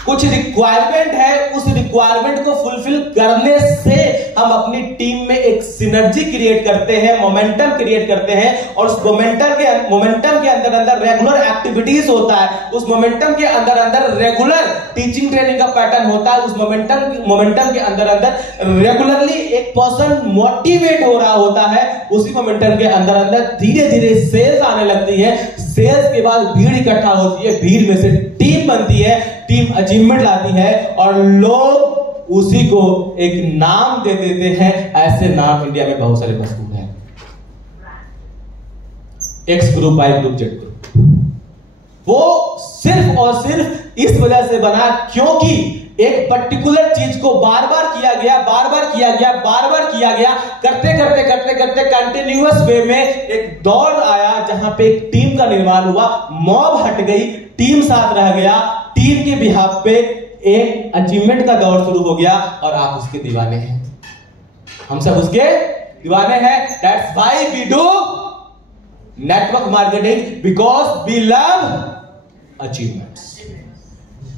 कुछ रिक्वायरमेंट है, उस रिक्वायरमेंट को फुलफिल करने से हम अपनी टीम में एक सिनर्जी क्रिएट करते हैं, मोमेंटम क्रिएट करते हैं, और उस मोमेंटम के अंदर अंदर रेगुलर एक्टिविटीज होता है। उस मोमेंटम के अंदर अंदर रेगुलर टीचिंग ट्रेनिंग का पैटर्न होता है। उस मोमेंटम के अंदर अंदर रेगुलरली एक पर्सन मोटिवेट हो रहा होता है। उसी मोमेंटम के अंदर अंदर धीरे धीरे सेल्स आने लगती है। सेल्स के बाद भीड़ इकट्ठा होती है, भीड़ में से टीम बनती है, टीम अचीवमेंट लाती है, और लोग उसी को एक नाम दे देते हैं। ऐसे नाम इंडिया में बहुत सारे मशहूर हैं। X group, Y group, Z group. वो सिर्फ और सिर्फ इस वजह से बना क्योंकि एक पर्टिकुलर चीज को बार बार किया गया, बार बार किया गया, बार बार किया गया, करते करते करते करते कंटिन्यूअस वे में एक दौर आया जहां पे एक टीम का निर्माण हुआ। मॉब हट गई, टीम साथ रह गया, टीम के बिहाफ पे एक अचीवमेंट का दौर शुरू हो गया, और आप उसके दीवाने हैं। हम सब उसके दीवाने हैं। That's why we do network marketing, because we love achievements.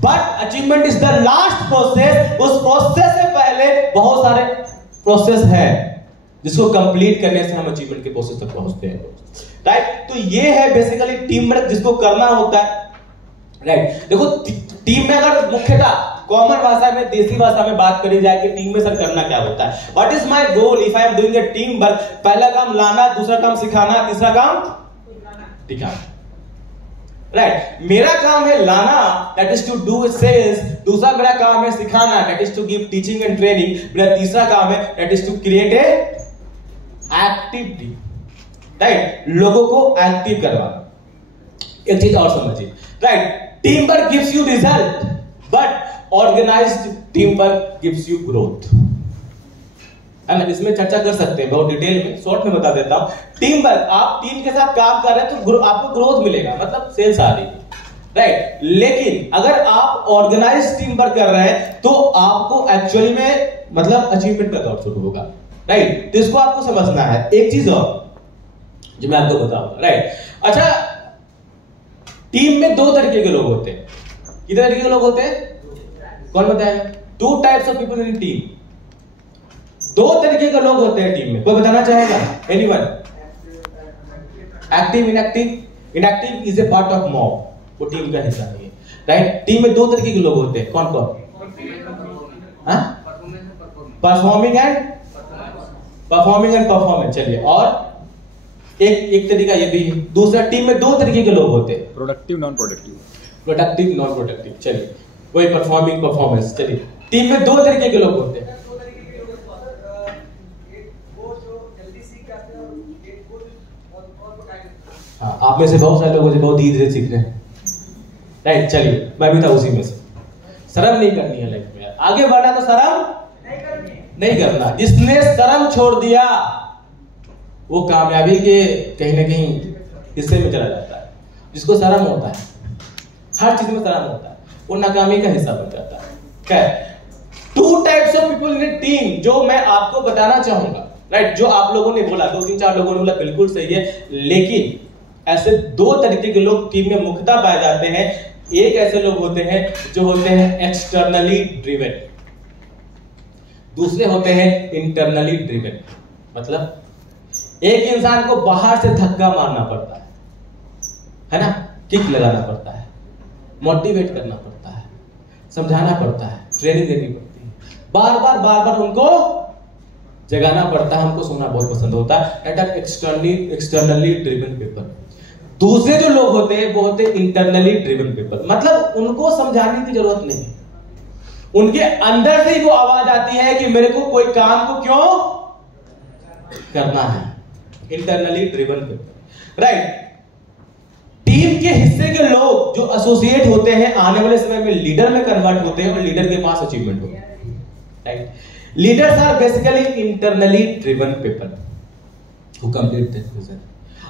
But achievement is the last process. उस प्रोसेस से पहले बहुत सारे प्रोसेस है जिसको कंप्लीट करने से हम अचीवमेंट के प्रोसेस तक पहुंचते हैं, राइट। तो ये है बेसिकली टीम वर्क जिसको करना होता है, राइट। देखो टीम में अगर मुख्यतः कॉमन भाषा में, देसी भाषा में बात करी जाए कि टीम में सर करना क्या होता है, what is my goal if I am doing a team work. पहला काम लाना, दूसरा काम सिखाना, तीसरा काम दिखाना, राइट। मेरा काम है लाना, that is to do sales. दूसरा मेरा काम है सिखाना, that is to give teaching and training. मेरा तीसरा काम है that is to create a active team, right. लोगों को एक्टिव करवाना। एक चीज और समझिए, right. Team work gives you result, but organised team work gives you growth, है ना। इसमें चर्चा कर सकते हैं बहुत डिटेल में, शॉर्ट में बता देता हूं। टीम वर्क, आप टीम के साथ काम कर रहे हैं तो आपको ग्रोथ मिलेगा, मतलब सेल्स आ रही है, राइट। लेकिन अगर आप ऑर्गेनाइज टीम वर्क कर रहे हैं तो आपको एक्चुअली में मतलब अचीवमेंट का दौर शुरू होगा, राइट। तो इसको आपको समझना है। एक चीज और जो मैं आपको बताऊंगा, राइट। अच्छा, टीम में दो तरीके के लोग होते हैं। कितने तरीके के लोग होते हैं, कौन बताएगा? 2 types of people in team. 2 तरीके के लोग होते हैं टीम में। कोई बताना चाहेगा? Anyone? Active, inactive. Inactive is a part of mob, वो टीम का हिस्सा नहीं है, राइट। टीम में 2 तरीके के लोग होते हैं। कौन कौन? Performing and performance. चलिए, और एक तरीका ये भी है। दूसरा, टीम में 2 तरीके के लोग होते हैं, productive, non productive. Productive, non productive. चलिए, वही परफॉर्मिंग, परफॉर्मेंस। चलिए, टीम में 2 तरीके के लोग होते हैं। हाँ, आप में से बहुत सारे लोग बहुत धीरे धीरे सीख रहे हैं, राइट। चलिए, मैं भी था उसी में से। शर्म नहीं करनी है लाइफ में, आगे बढ़ना तो शर्म नहीं करना। जिसने शर्म छोड़ दिया वो कामयाबी के कहीं ना कहीं हिस्से में चला जाता है। जिसको शर्म होता है, हर चीज में शर्म होता है, वो नाकामी का हिस्सा बन जाता है। क्या? 2 types of people in A team जो मैं आपको बताना चाहूंगा, राइट। जो आप लोगों ने बोला, 2-3-4 लोगों ने बोला, बिल्कुल सही है। लेकिन ऐसे 2 तरीके के लोग टीम में मुख्यतः पाए जाते हैं। एक ऐसे लोग होते हैं जो होते हैं एक्सटर्नली ड्रिवन, दूसरे होते हैं इंटरनली ड्रिवन। मतलब एक इंसान को बाहर से धक्का मारना पड़ता है ना, किक लगाना पड़ता है, मोटिवेट करना पड़ता है, समझाना पड़ता है, ट्रेनिंग देनी पड़ती है, बार बार उनको जगाना पड़ता है। हमको सुनना बहुत पसंद होता है। Externally driven people. दूसरे जो लोग होते हैं वो होते हैं इंटरनली ड्रिवन पीपल। मतलब उनको समझाने की जरूरत नहीं, उनके अंदर से ही वो आवाज आती है कि मेरे को कोई काम को क्यों करना है। Internally driven people, right. Team के हिस्से के लोग जो एसोसिएट होते हैं आने वाले समय में लीडर में कन्वर्ट होते हैं और लीडर के पास अचीवमेंट होता है, right. Leaders are basically internally driven people who complete this vision.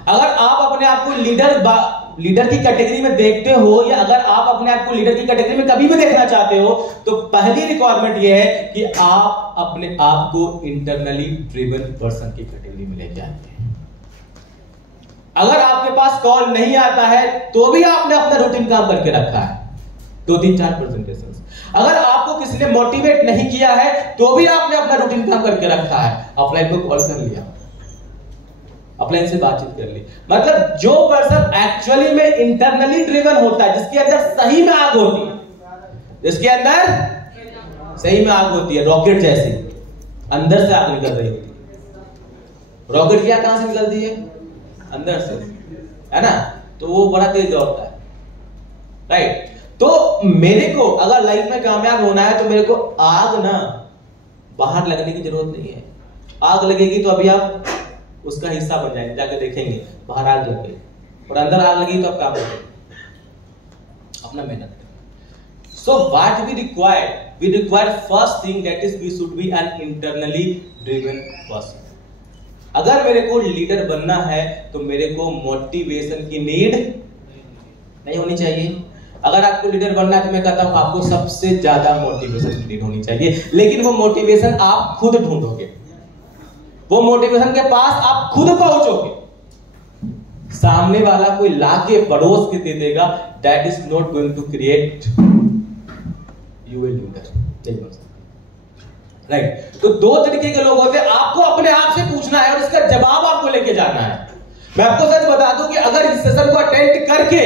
अगर आप अपने आप को लीडर की कैटेगरी में देखते हो, या अगर आप अपने आप को लीडर की कैटेगरी में कभी भी देखना चाहते हो, तो पहली रिक्वायरमेंट यह है कि आप अपने आप को इंटरनली ड्रिवन पर्सन की कैटेगरी में लेके आते हैं। अगर आपके पास कॉल नहीं आता है तो भी आपने अपना रूटीन काम करके रखा है, 2-3-4 प्रेजेंटेशंस। अगर आपको किसी ने मोटिवेट नहीं किया है तो भी आपने अपना रूटीन काम करके रखा है, अपलाइन को कॉल कर लिया, अपलाइन से बातचीत कर ली। मतलब जो पर्सन एक्चुअली में इंटरनली ड्रिवन होता है, जिसके अंदर सही में आग होती है, जिसके अंदर सही में आग होती है, रॉकेट जैसी अंदर से आग निकल रही होती है। रॉकेट क्या कहां से निकलती है? अंदर से, है ना? तो वो बड़ा तेज दौड़ता है, राइट। तो मेरे को अगर लाइफ में कामयाब होना है तो मेरे को आग ना बाहर लगने की जरूरत नहीं है। आग लगेगी तो अभी आप उसका हिस्सा बन जाएंगे, जाके देखेंगे बाहर आग लग गई, और अंदर आग लगी तो आप काम करेंगे, अपना मेहनत करें। So what we require first thing that is we should be an internally driven person. अगर मेरे को लीडर बनना है तो मेरे को मोटिवेशन की नीड नहीं होनी चाहिए। अगर आपको लीडर बनना है तो मैं कहता हूं आपको सबसे ज्यादा मोटिवेशन की नीड होनी चाहिए, लेकिन वो मोटिवेशन आप खुद ढूंढोगे, वो मोटिवेशन के पास आप खुद पहुंचोगे। सामने वाला कोई लाके पड़ोस के दे देगा, that is not going to create you a leader, नहीं बन सकता, राइट। तो दो तरीके के लोग होते हैं, आपको अपने आप से पूछना है और इसका जवाब आपको लेके जाना है। मैं आपको सच बता दूं कि अगर इस सेशन को अटेंड करके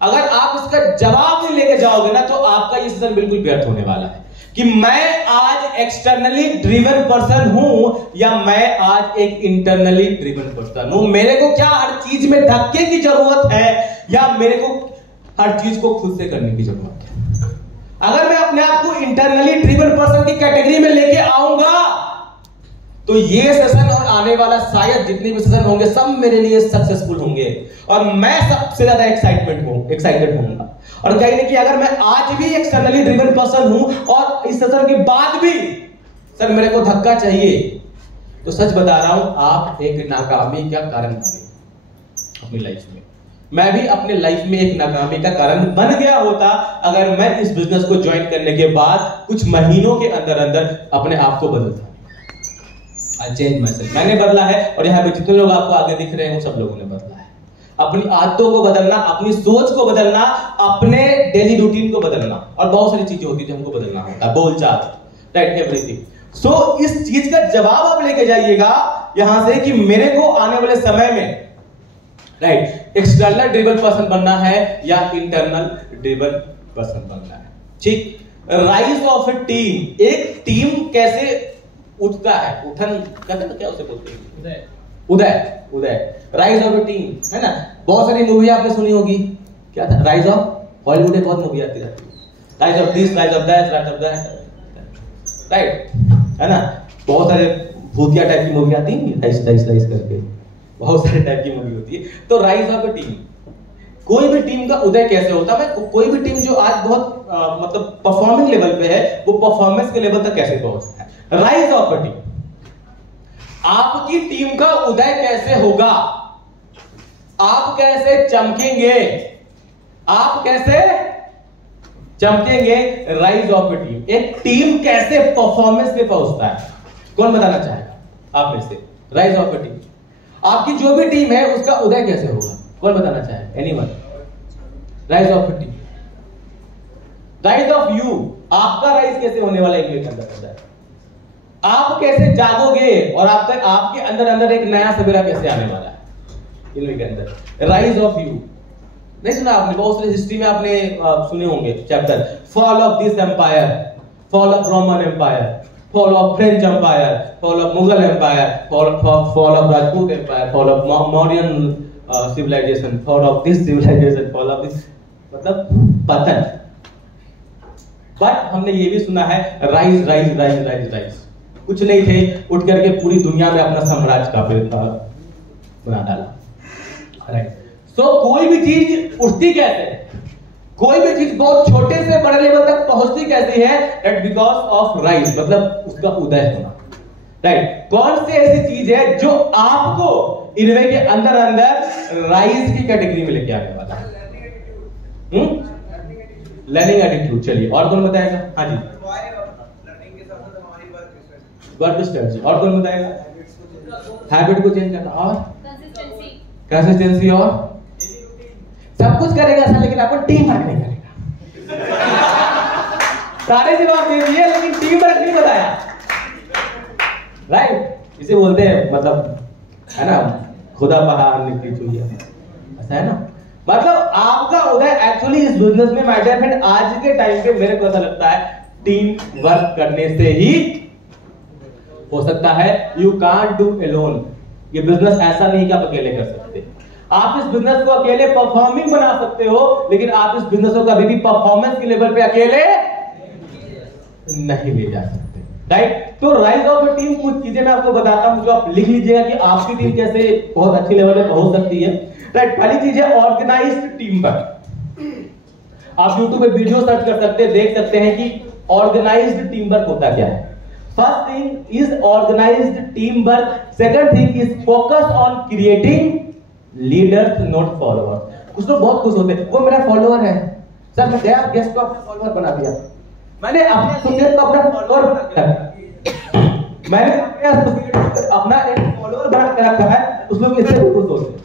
अगर आप इसका जवाब नहीं लेके जाओगे ना, तो आपका ये सेशन बिल्कुल व्यर्थ होने वाला है कि मैं आज एक्सटर्नली ड्रिवन पर्सन हूं या मैं आज एक इंटरनली ड्रिवन पर्सन हूं। मेरे को क्या हर चीज में धक्के की जरूरत है या मेरे को हर चीज को खुद से करने की जरूरत है? अगर मैं अपने आप को इंटरनली ड्रिवन पर्सन की कैटेगरी में लेके आऊंगा तो ये सेशन और आने वाला शायद जितने भी सेशन होंगे सब मेरे लिए सक्सेसफुल होंगे और मैं सबसे ज्यादा एक्साइटेड होऊंगा। और कहीं ना कहीं अगर मैं आज भी एक्सटर्नली ड्रिवन पर्सन हूं और इस सेशन के बाद भी सर मेरे को धक्का चाहिए, तो सच बता रहा हूं आप एक नाकामी का कारण बने अपनी लाइफ में। मैं भी अपने लाइफ में एक नाकामी का कारण बन गया होता अगर मैं इस बिजनेस को ज्वाइन करने के बाद कुछ महीनों के अंदर अंदर अपने आप को बदलता। आई चेंज माय सेल्फ, मैंने बदला है और यहाँ पे जितने लोग आपको आगे दिख रहे हैं सब लोगों ने बदला है। अपनी आदतों को बदलना, अपनी सोच को बदलना, अपने डेली रूटीन को बदलना, और बहुत सारी चीजें होती है हमको बदलना होता है, बोलचाल, राइट, एवरीथिंग। सो इस चीज का जवाब आप लेके जाइएगा यहां से कि मेरे को आने वाले समय में राइट एक्सटर्नल ड्रिवन पर्सन बनना है या इंटरनल ड्रिवन पर्सन बनना है। ठीक, राइज ऑफ ए टीम। एक टीम कैसे उठता है, उठन कहते हैं क्या उसे बोलते हैं, उदय, राइज ऑफ ए टीम, है ना। बहुत सारी मूवी आपने सुनी होगी, क्या था, राइज ऑफ, हॉलीवुड में बहुत मूवी आती रहती है, rise of this, rise of that, rise of that, right, है ना। बहुत सारे भूतिया टाइप की मूवी आती है, राइज करके बहुत सारे टाइप की मूवी होती है। तो राइज ऑफ ए टीम, कोई भी टीम का उदय कैसे होता है, कोई भी टीम जो आज बहुत मतलब परफॉर्मिंग लेवल पे है वो परफॉर्मेंस के लेवल तक कैसे पहुंचता है। राइज ऑफ ए टीम, आपकी टीम का उदय कैसे होगा, आप कैसे चमकेंगे, आप कैसे चमकेंगे, राइज ऑफ ए टीम। एक टीम कैसे परफॉर्मेंस पे पहुंचता है, कौन बताना चाहेगा आप में से? राइज ऑफ ए टीम, आपकी जो भी टीम है उसका उदय कैसे होगा, कौन बताना चाहेगा? Anyone? Rise of A team, rise of you, आपका राइज कैसे होने वाला है इनके अंदर, आप कैसे जागोगे और आपके अंदर अंदर एक नया सवेरा कैसे आने वाला है इनके के अंदर। राइज ऑफ यू, नहीं सुना आपने? बहुत सारी हिस्ट्री में आपने सुने होंगे chapter, fall of this empire, fall of Roman empire, fall of French empire, fall of Mughal empire, fall of Rajput empire, fall of Mauryan civilisation, fall of this civilisation, fall of this, मतलब पतन। बट हमने ये भी सुना है rise rise rise rise rise, कुछ नहीं थे, उठ करके पूरी दुनिया में अपना साम्राज्य का बना डाला, राइट। सो कोई भी चीज उठती कैसे है, कोई भी चीज बहुत छोटे से बड़े लेवल तक पहुंचती कैसी है, दैट बिकॉज ऑफ राइज, मतलब उसका उदय होना, राइट। कौन सी ऐसी चीज है जो आपको इनवे के अंदर अंदर राइज की कैटेगरी में लेके आने वाला है? Learning attitude. चलिए और कौन बताएगा? हाँ जी, वर्क स्ट्रेटजी। और कौन बताएगा? हैबिट को चेंज करना, और कंसिस्टेंसी, और सब कुछ करेगा सर, लेकिन अपन टीम वर्क नहीं करेगा। सारे जवाब दे दिए लेकिन टीम वर्क नहीं बताया, राइट। इसे बोलते हैं, मतलब है ना, खुदा पहाड़ निकली चुइया, ऐसा है ना। मतलब आपका उदय एक्चुअली इस बिजनेस में मैटर है। आज के टाइम पे मेरे को ऐसा लगता है टीम वर्क करने से ही हो सकता है। You can't do alone. ये बिजनेस ऐसा नहीं कि आप अकेले कर सकते। आप इस बिजनेस को अकेले परफॉर्मिंग बना सकते हो, लेकिन आप इस बिजनेस को कभी भी परफॉर्मेंस के लेवल पे अकेले नहीं ले जा सकते, राइट। तो राइज ऑफ ए टीम, कुछ चीजें मैं आपको बताता हूं जो आप लिख लीजिएगा कि आपकी टीम कैसे बहुत अच्छी लेवल पे पहुंच सकती है, राइट। पहली चीज है ऑर्गेनाइज्ड टीम वर्क। आप यूट्यूब पे वीडियो सर्च कर सकते हैं, देख सकते हैं कि ऑर्गेनाइज्ड टीम वर्क होता क्या है। First thing is organised team work. Second thing is focus on creating leaders not followers. कुछ लोग बहुत खुश होते हैं, वो मेरा फॉलोअर है सर, मैं गया गेस्ट को अपना फॉलोअर बना दिया, मैंने अपने एसोसिएट को अपना फॉलोअर बना दिया, मैंने अपना एक फॉलोअर बना के रखा है, उस लोग इससे खुश होते हैं।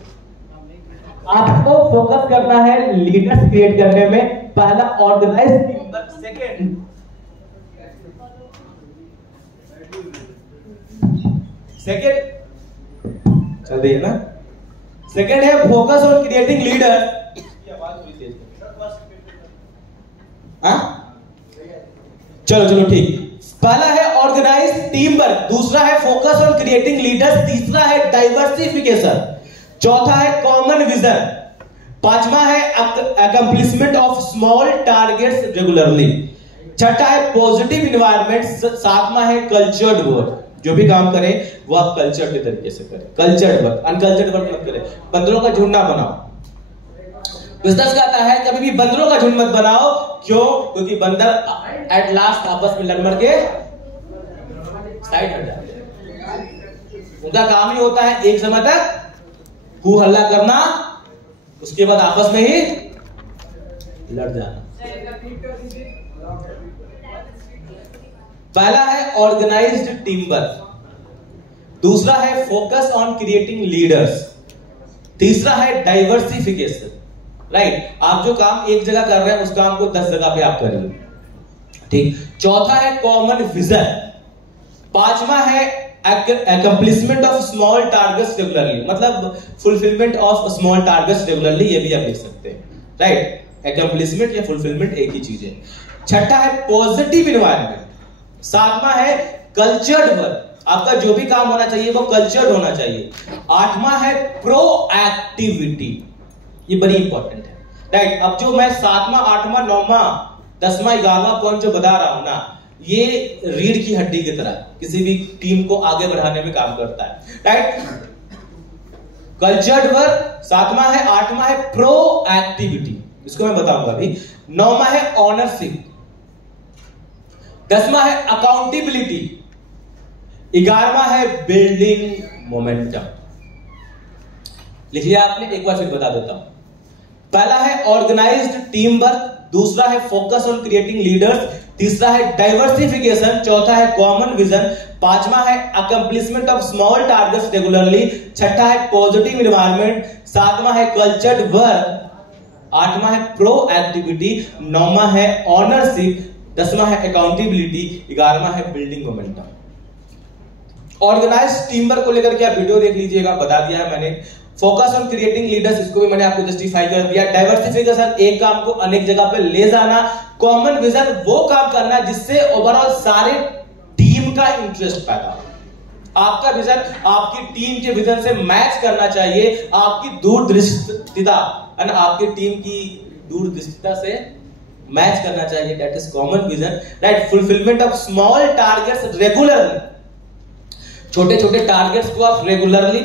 आपको फोकस करना है लीडर्स क्रिएट करने में। पहला ऑर्गेनाइज्ड टीम वर्क, सेकंड चल रही है ना, सेकंड है फोकस ऑन क्रिएटिंग लीडर। चलो चलो ठीक। पहला है ऑर्गेनाइज्ड टीम वर्क, दूसरा है फोकस ऑन क्रिएटिंग लीडर्स, तीसरा है डाइवर्सिफिकेशन, चौथा है कॉमन विजन, पांचवा है accomplishment of small targets regularly, छठा है पॉजिटिव इन्वायरमेंट, सातवां है कल्चर्ड वर्क। जो भी काम करें वो आप कल्चर के तरीके से करें, कल्चर्ड वर्क, अनकल्चर्ड वर्क मत करें। बंदरों का झुंड ना बनाओ। बिजनेस कहता है कभी भी बंदरों का झुंड मत बनाओ। क्यों? क्योंकि बंदर एट लास्ट आपस में लड़ मर के साइड हट जाते हैं। उनका काम ही होता है एक समय तक हू हल्ला करना, उसके बाद आपस में ही लड़ जाना। पहला है ऑर्गेनाइज्ड टीम वर्क, दूसरा है फोकस ऑन क्रिएटिंग लीडर्स, तीसरा है डाइवर्सिफिकेशन, राइट। आप जो काम एक जगह कर रहे हैं उस काम को 10 जगह पे आप करिए, ठीक। चौथा है कॉमन विजन, पांचवा है accomplishment of small targets regularly, मतलब fulfilment of small targets regularly, ये भी आप लिख सकते हैं, राइट। अकम्प्लिशमेंट या फुलफिलमेंट एक ही चीज है। छठा है पॉजिटिव इन्वायरमेंट, सातवां है कल्चर्ड वर्क, आपका जो भी काम होना चाहिए वो कल्चर्ड होना चाहिए। आठवां है प्रोएक्टिविटी, ये बड़ी इंपॉर्टेंट है, राइट। अब जो मैं सातवां, आठवां, नौवां, 10वां, 11वां पॉइंट जो बता रहा हूं ना, ये रीढ़ की हड्डी की तरह किसी भी टीम को आगे बढ़ाने में काम करता है, राइट। कल्चर्ड वर्क 7वां है, 8वां है प्रोएक्टिविटी, इसको मैं बताऊंगा अभी। 9वां है ऑनरशिप, 10वां है अकाउंटेबिलिटी, 11वां है बिल्डिंग मोमेंटम। लिखिए आपने, एक बार फिर बता देता हूं। पहला है ऑर्गेनाइज्ड टीम वर्क, दूसरा है फोकस ऑन क्रिएटिंग लीडर्स, तीसरा है डाइवर्सिफिकेशन, चौथा है कॉमन विजन, पांचवा है accomplishment of small targets regularly, छठा है पॉजिटिव इन्वायरमेंट, सातवां है कल्चर्ड वर्क, आठवां है प्रोएक्टिविटी, नौवां है ऑनरशिप, 10वां है अकाउंटेबिलिटी, 11वां है building momentum. Organised team work को लेकर के आप वीडियो देख लीजिएगा, बता दिया है मैंने। फोकस ऑन क्रिएटिंग लीडर्स, इसको भी मैंने आपको जस्टिफाई कर दिया। डाइवर्सिफिकेशन, एक काम को अनेक जगह पे ले जाना। कॉमन विजन, वो काम करना जिससे ओवरऑल सारे टीम का इंटरेस्ट पैदा हो। आपका विजन आपकी टीम के विजन से मैच करना चाहिए, आपकी दूरदृष्टिता और आपकी टीम की दूरदृष्टिता से मैच करना चाहिए, that is common vision, right. Fulfilment of small targets regularly, छोटे छोटे टारगेट्स को आप रेगुलरली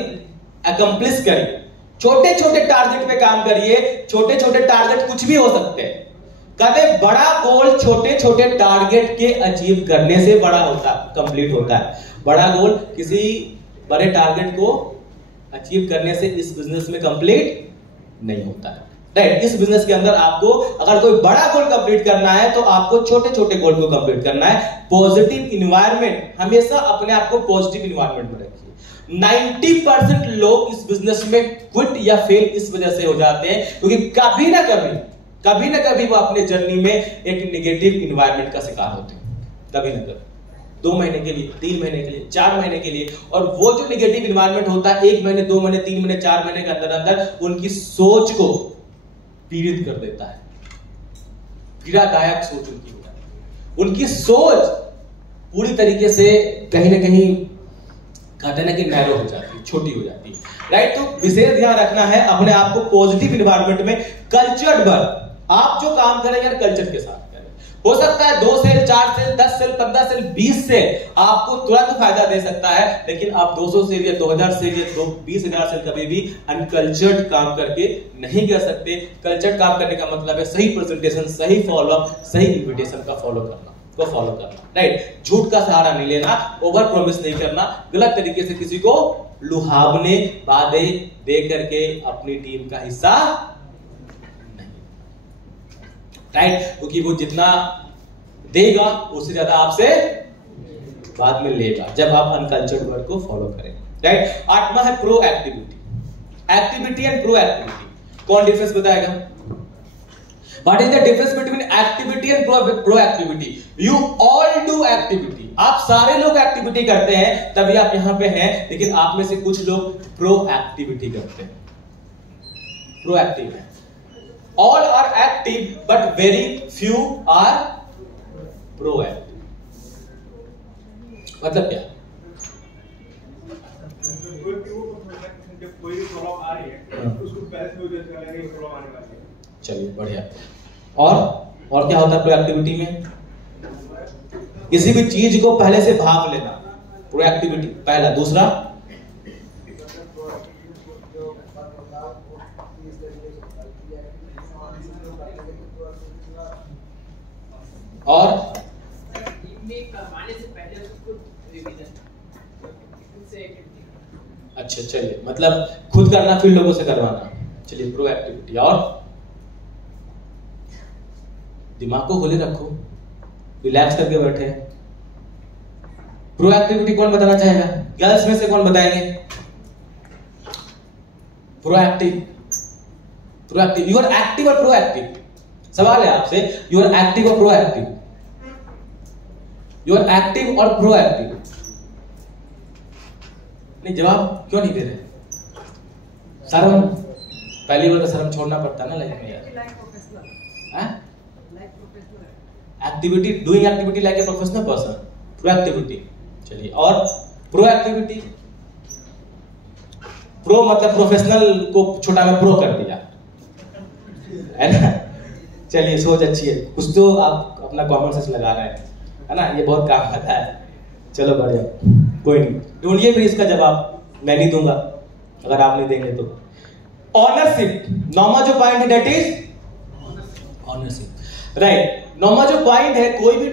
अकम्प्लिश करिए, छोटे छोटे टारगेट पे काम करिए। छोटे छोटे टारगेट कुछ भी हो सकते हैं। कभी बड़ा गोल छोटे छोटे टारगेट के अचीव करने से बड़ा कंप्लीट होता है। बड़ा गोल किसी बड़े टारगेट को अचीव करने से इस बिजनेस में कंप्लीट नहीं होता है, राइट। इस बिजनेस के अंदर आपको अगर कोई बड़ा गोल कंप्लीट करना है तो आपको छोटे छोटे गोल को कंप्लीट करना है। पॉजिटिव इन्वायरमेंट, हमेशा अपने आप को पॉजिटिव इन्वायरमेंट में रखिए। 90% लोग इस बिजनेस में क्विट या फेल इस वजह से हो जाते हैं क्योंकि कभी ना कभी वो अपने जर्नी में एक नेगेटिव इन्वायरमेंट का शिकार होते हैं। कभी ना कभी 2 महीने के लिए, 3 महीने के लिए, 4 महीने के लिए, और वो जो नेगेटिव इन्वायरमेंट होता है 1 महीने, 2 महीने, 3 महीने, 4 महीने के अंदर उनकी सोच को पीड़ित कर देता है। पीड़ादायक सोच उनकी हो जाती है। उनकी सोच पूरी तरीके से कहीं ना कहीं कहते हैं ना कि नैरो हो जाती है, छोटी हो जाती है, राइट। तो विशेष ध्यान रखना है अपने आप को पॉजिटिव इन्वायरमेंट में। कल्चर्ड वर्क, आप जो काम करें यार कल्चर के साथ करें। हो सकता है 2 sale, 4 sale, 10 sale, 15 sale, 20 sale आपको तुरंत फायदा दे सकता है, लेकिन आप 200 सेल या 2000 सेल या 20,000 सेल कभी भी अनकल्चर्ड काम करके नहीं कर सकते। कल्चर्ड काम करने का मतलब है सही प्रेजेंटेशन, सही फॉलोअप, सही इन्विटेशन का फॉलो करना, राइट। झूठ का सहारा नहीं लेना, ओवर प्रॉमिस नहीं करना, गलत तरीके से किसी को लुभावने वादे दे करके अपनी टीम का हिस्सा नहीं, राइट। क्योंकि वो जितना देगा उससे ज्यादा आपसे बाद में लेगा जब आप अनकल्चर्ड वर्क को फॉलो करें, राइट। 8वां है pro activity. Activity and pro activity, कौन डिफरेंस बताएगा? What is the difference between activity and proactivity? You all do activity. आप सारे लोग एक्टिविटी करते हैं तभी आप यहां पे हैं, लेकिन आप में से कुछ लोग प्रो एक्टिविटी करते हैं, प्रोएक्टिव है। All are active but very few are proactive। मतलब क्या? कोई प्रॉब्लम आ रही है उसको पहले से उधर से लगे प्रॉब्लम आने वाली है। चलिए बढ़िया। और क्या होता है प्रोएक्टिविटी में? किसी भी चीज को पहले से भाग लेना, प्रोएक्टिविटी पहला। दूसरा और अच्छा चलिए, मतलब खुद करना फिर लोगों से करवाना। चलिए प्रोएक्टिविटी। और दिमाग को खुले रखो, रिलैक्स करके बैठे। प्रोएक्टिविटी कौन बताना चाहेगा? गर्ल्स में से कौन बताएंगे? प्रोएक्टिव, यू आर एक्टिव और प्रोएक्टिव। सवाल है आपसे, यू आर एक्टिव और प्रोएक्टिव? यू आर एक्टिव और प्रोएक्टिव? नहीं, जवाब क्यों नहीं दे रहे? शर्म, पहली बार तो शर्म छोड़ना पड़ता है ना लाइफ में यार। Activity, doing activity like a professional person, proactivity. चलिए, और प्रोएक्टिविटी, प्रो मतलब प्रोफेशनल को छोटा में प्रो कर दिया, है ना। चलिए, सोच अच्छी है, कुछ तो आप अपना कॉमन सेंस लगा रहे हैं, है ना, ये बहुत काम आता है। चलो बढ़िया, कोई नहीं, ढूंढिए फिर इसका जवाब, मैं नहीं दूंगा अगर आप नहीं देंगे तो। ऑनरशिप, नौवां जो पॉइंट है दैट इज ऑनरशिप, राइट। नौवां जो पॉइंट है, कोई भी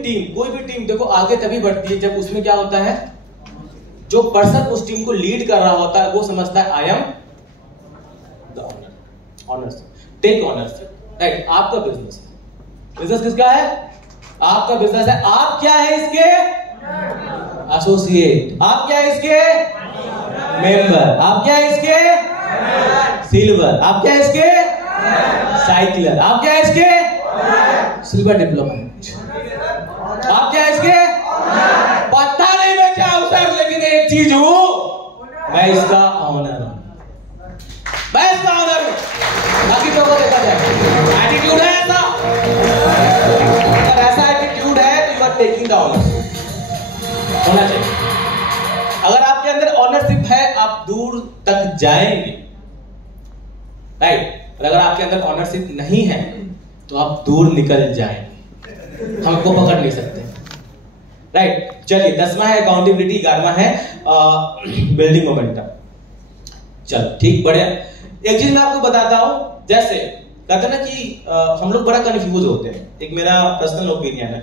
टीम देखो आगे तभी बढ़ती है जब उसमें क्या होता है, जो पर्सन उस टीम को लीड कर रहा होता है वो समझता है I am the owner. Ownership, take ownership, right. आपका बिजनेस है, बिजनेस किसका है? आपका बिजनेस है। आप क्या है इसके? एसोसिएट। आप क्या है इसके? मेंबर। आप क्या है इसके? सिल्वर। आप क्या है इसके? साइकिलर। आप क्या है इसके? Silver diplomat. आप क्या है इसके? पता नहीं मैं क्या हूं सर, लेकिन एक चीज हूं, मैं इसका ऑनर हूं, मैं इसका ऑनर हूं। बाकी तो देखा जाए, एटीट्यूड है ऐसा, अगर ऐसा एटीट्यूड है तो you are taking the owner, होना चाहिए। अगर आपके अंदर ऑनरशिप है आप दूर तक जाएंगे, राइट। और अगर आपके अंदर ऑनरशिप नहीं है तो आप दूर निकल जाएंगे, हमको पकड़ नहीं सकते, राइट। चलिए, 10वां है अकाउंटेबिलिटी, 11वां है बिल्डिंग मोमेंटम। चलो ठीक, बढ़िया। एक चीज मैं आपको बताता हूं, जैसे कहते हैं ना कि हम लोग बड़ा कंफ्यूज होते हैं। एक मेरा पर्सनल ओपिनियन है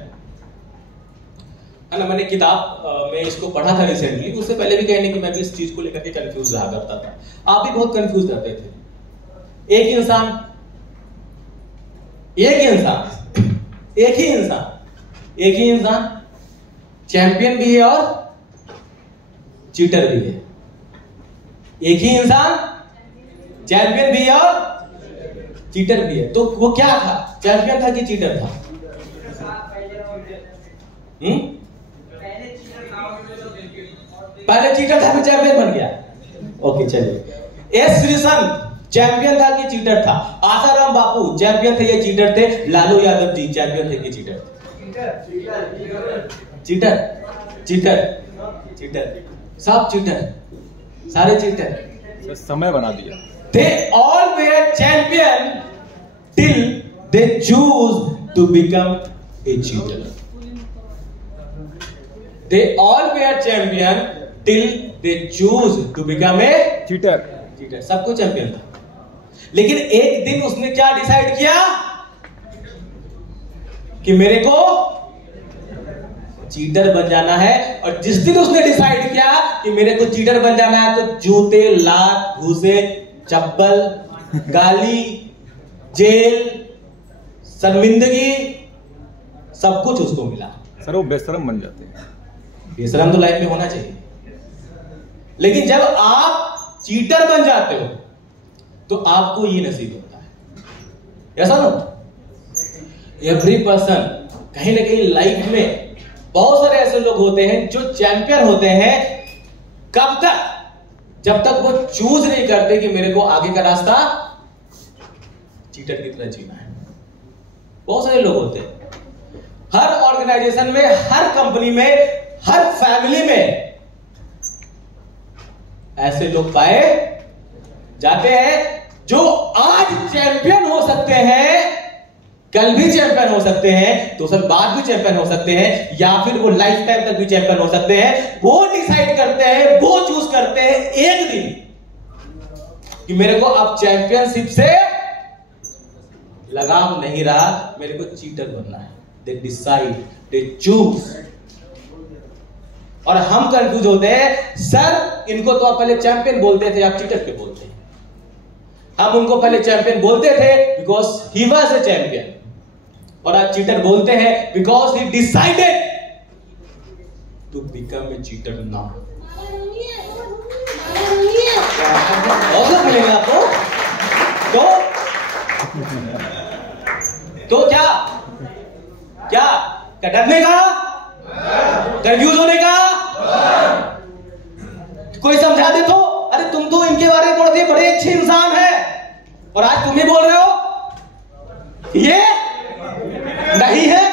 ना, मैंने किताब में इसको पढ़ा था रिसेंटली, उससे पहले भी कहने कि मैं भी इस चीज को लेकर के कंफ्यूज रहा करता था, आप भी बहुत कंफ्यूज रहते थे। एक ही इंसान चैंपियन भी है और चीटर भी है। एक ही इंसान चैंपियन भी है और चीटर भी है। तो वो क्या था, चैंपियन था कि चीटर था? पहले चीटर था फिर चैंपियन बन गया। ओके चलिए, एस श्रीसन चैंपियन था कि चीटर था? आसाराम बापू चैंपियन थे या चीटर थे? लालू यादव जी चैंपियन थे कि चीटर थे? चीटर सब चीटर, सारे चीटर। समय बना दिया। They all were champion till they choose to become a cheater. They all were champion till they choose to become a cheater. सबको चैंपियन था, लेकिन एक दिन उसने क्या डिसाइड किया कि मेरे को चीटर बन जाना है। और जिस दिन उसने डिसाइड किया कि मेरे को चीटर बन जाना है, तो जूते, लात, घूसे, चप्पल, गाली, जेल, शर्मिंदगी, सब कुछ उसको मिला। सर वो बेशरम बन जाते हैं। बेशरम तो लाइफ में होना चाहिए, लेकिन जब आप चीटर बन जाते हो तो आपको ये नसीब होता है, ऐसा ना? एवरी पर्सन कहीं ना कहीं लाइफ में बहुत सारे ऐसे लोग होते हैं जो चैंपियन होते हैं। कब तक? जब तक वो चूज नहीं करते कि मेरे को आगे का रास्ता चीटर की तरह जीना है। बहुत सारे लोग होते हैं, हर ऑर्गेनाइजेशन में, हर कंपनी में, हर फैमिली में ऐसे लोग पाए जाते हैं जो आज चैंपियन हो सकते हैं, कल भी चैंपियन हो सकते हैं, 2 साल बाद भी चैंपियन हो सकते हैं, या फिर वो लाइफ टाइम तक भी चैंपियन हो सकते हैं। वो डिसाइड करते हैं, वो चूज करते हैं एक दिन कि मेरे को अब चैंपियनशिप से लगाव नहीं रहा, मेरे को चीटर बनना है। They decide, they choose. और हम कंफ्यूज होते हैं, सर इनको तो आप पहले चैंपियन बोलते थे, आप चीटर क्यों बोलते हैं? हम उनको पहले चैंपियन बोलते थे because he was a champion, और आज चीटर बोलते हैं because he decided to become a cheater now. और मिलेगा आपको तो क्या डरने का, कंफ्यूज होने का? कोई समझा दे तो, अरे तुम तो इनके बारे में बोलते बड़े अच्छे इंसान हैं, और आज तुम ही बोल रहे हो ये नहीं है।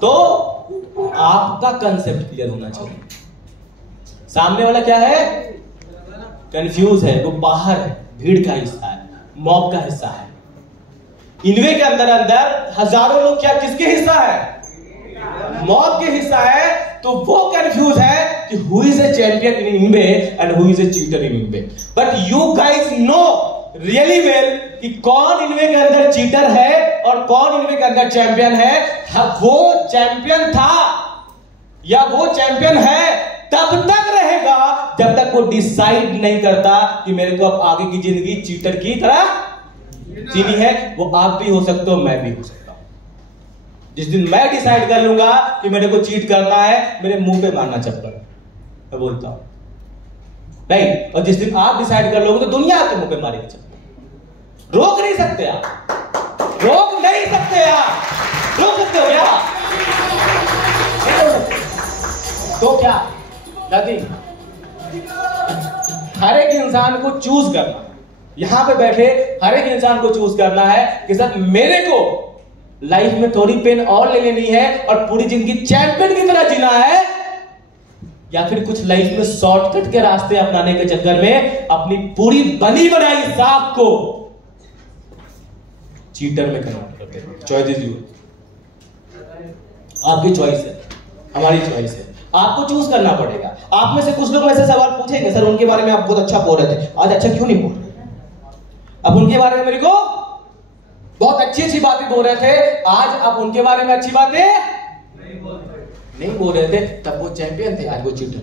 तो आपका कंसेप्ट क्लियर होना चाहिए। सामने वाला क्या है? कंफ्यूज है, वो बाहर है, भीड़ का हिस्सा है, मॉब का हिस्सा है। इनवे के अंदर हजारों लोग क्या किसके हिस्सा है? मॉब के हिस्सा है। तो वो कंफ्यूज है कि who is a champion in Amway and who is a cheater in Amway. But you guys know really well कि कौन इनवे के अंदर चीटर है और कौन इनवे के अंदर चैंपियन है। वो चैंपियन था या वो चैंपियन है तब तक रहेगा जब तक वो डिसाइड नहीं करता कि मेरे को अब आगे की जिंदगी चीटर की तरह जीनी है। वो आप भी हो सकते हो, मैं भी हो सकता हूं। जिस दिन मैं डिसाइड कर लूंगा कि मेरे को चीट करना है, मेरे मुंह पे मारना चप्पल, मैं बोलता हूं राइट। और जिस दिन आप डिसाइड कर लोगे तो दुनिया आपके मुंह पे मारेगी चप्पल। रोक नहीं सकते आप, रोक नहीं सकते आप। रोक सकते हो क्या? तो क्या दादी, हर एक इंसान को चूज करना, यहां पे बैठे हर एक इंसान को चूज करना है कि सर मेरे को लाइफ में थोड़ी पेन और ले लेनी है और पूरी जिंदगी चैंपियन की तरह जीना है, या फिर कुछ लाइफ में शॉर्टकट के रास्ते अपनाने के चक्कर में अपनी पूरी बनी बनाई साख को चीटर में कन्वर्ट करते हैं। चॉइस इज योर, आपकी चॉइस है, हमारी चॉइस है, आपको चूज करना पड़ेगा। आप में से कुछ लोग ऐसे सवाल पूछेंगे, सर उनके बारे में आप बहुत अच्छा बोल रहे थे, आज अच्छा क्यों नहीं बोल रहे? अब उनके बारे में मेरे को बहुत अच्छी अच्छी बातें बोल रहे थे, आज आप उनके बारे में अच्छी बातें नहीं बोल रहे थे। तब वो चैंपियन थे, आज वो चीटर।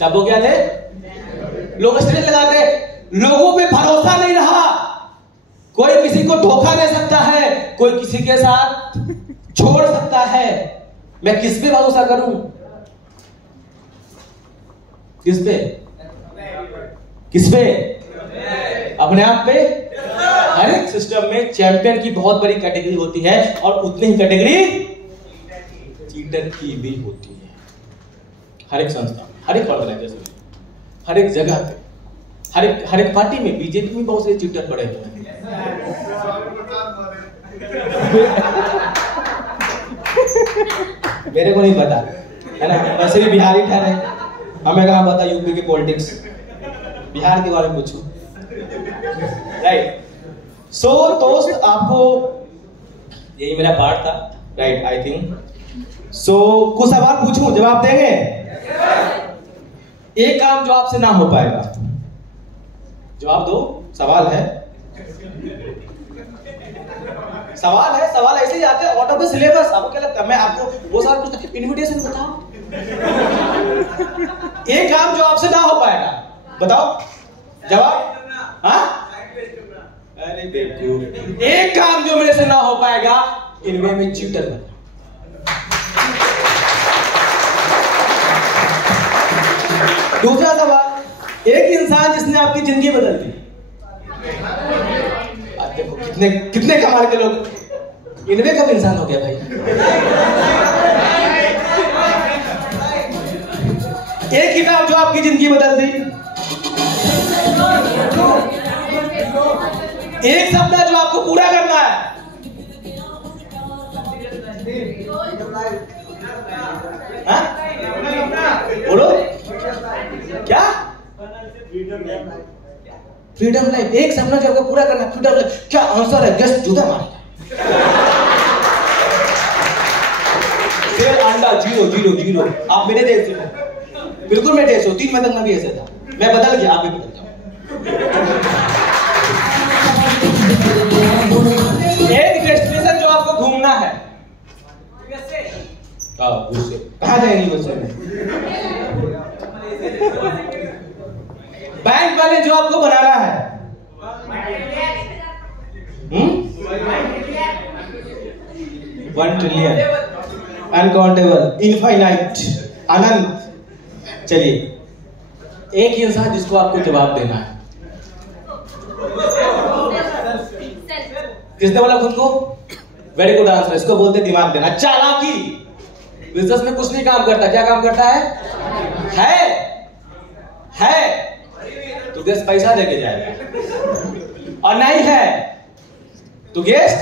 तब वो क्या थे? लोग स्टेज लगाते, लोगों पे भरोसा नहीं रहा, कोई किसी को धोखा दे सकता है, कोई किसी के साथ छोड़ सकता है, मैं किस पे भरोसा करूं? किस पे? किस पे? अपने आप पे। हर एक सिस्टम में चैंपियन की बहुत बड़ी कैटेगरी होती है और उतनी ही कैटेगरी चीटर की भी होती है। हर एक संस्था, हर एक ऑर्गेनाइजेशन में, हर एक जगह पे, हर एक पार्टी में, बीजेपी में बहुत से चीटर पड़े हुए हैं। मेरे को नहीं पता है ना, वैसे भी बिहारी ठहरे, हमें कहाँ पता यूपी की पॉलिटिक्स, बिहार के बारे में पूछो। राइट, सो दोस्त आपको यही मेरा पार्ट था, राइट, आई थिंक। सो कुछ सवाल पूछूं, जवाब देंगे? एक काम जो आपसे ना हो पाएगा, जवाब दो। सवाल है, सवाल ऐसे ही आते हैं आउट ऑफ द सिलेबस। आपको क्या लगता है मैं आपको वो सारा कुछ इनविटेशन बताओ? एक काम जो आपसे ना हो पाएगा, बताओ जवाब। हाँ, अरे बेवकूफ, एक काम जो मेरे से ना हो पाएगा, इनमें मैं चीटर बनूं। दूसरा सवाल, एक इंसान जिसने आपकी जिंदगी बदल दी। देखो कितने कमाल के लोग, इनमें कब इंसान हो गया भाई? एक किताब जो आपकी जिंदगी बदल दी, एक सपना जो आपको पूरा करना है, हाँ? बोलो क्या? फ्रीडम लाइफ, एक सपना जो आपको पूरा करना है, फ्रीडम लाइफ। क्या आंसर है? गेस्ट जूता मारेगा। शेर अंडा 0 0 0। आप मेरे देश से हो, बिल्कुल मेरे देश हो। 3 महीने तक मैं भी ऐसे था, मैं बदल गया, आप भी बदल जाओ। एक डेस्टिनेशन जो आपको घूमना है, कहाँ जाएंगे यूएसए में? बैंक बैलेंस जो आपको बनाना है, 1 ट्रिलियन, अनकाउंटेबल, इनफाइनाइट, अनंत। चलिए, एक इंसान जिसको आपको जवाब देना है, किसने बोला खुद को? वेरी गुड आंसर, इसको बोलते दिमाग देना। चालाकी। बिजनेस में कुछ नहीं काम करता, क्या काम करता है तो गेस्ट पैसा देके जाएगा, और नहीं है तो गेस्ट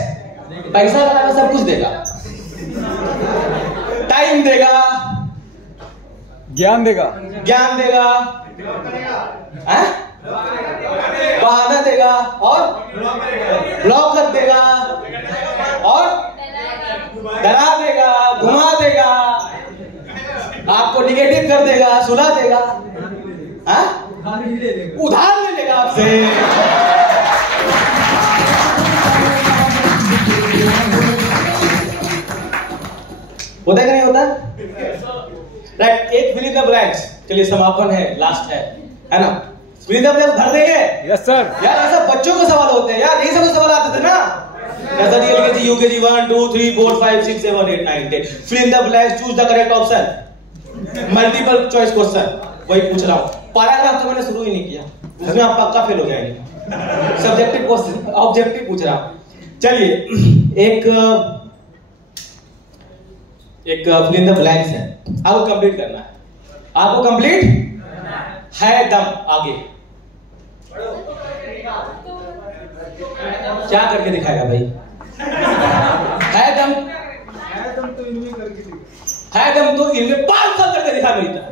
पैसा लगाना सब कुछ देगा, टाइम देगा, ज्ञान देगा, बहाना देगा, और ब्लॉक कर देगा, और डरा देगा, घुमा देगा, आपको निगेटिव कर देगा, सुला देगा, उधार ले लेगा आपसे। होता है कि नहीं होता? राइट, एक फिल इन द ब्लैंक्स। चलिए समापन है, लास्ट है ना? फिल इन द ब्लैंक्स भर देंगे? Yes sir. यार ऐसा बच्चों के सवाल होते हैं यार, यही सब सवाल आते थे ना। ऐसा नहीं LKG UKG 1 2 3 4 5 6 7 8 9 10। Fill in the blanks, choose the correct option, multiple choice question, वही पूछ रहा हूं। पैराग्राफ तो मैंने शुरू ही नहीं किया, उसमें आप पक्का फेल हो जाएंगे। सब्जेक्टिव क्वेश्चन, ऑब्जेक्टिव पूछ रहा हूं। चलिए, एक फिल इन द ब्लैंक्स है, आपको कंप्लीट करना है। आपको कंप्लीट है दम आगे क्या करके दिखाएगा भाई? है दम तो इनमें 5 साल करके दिखा मेरी तरह।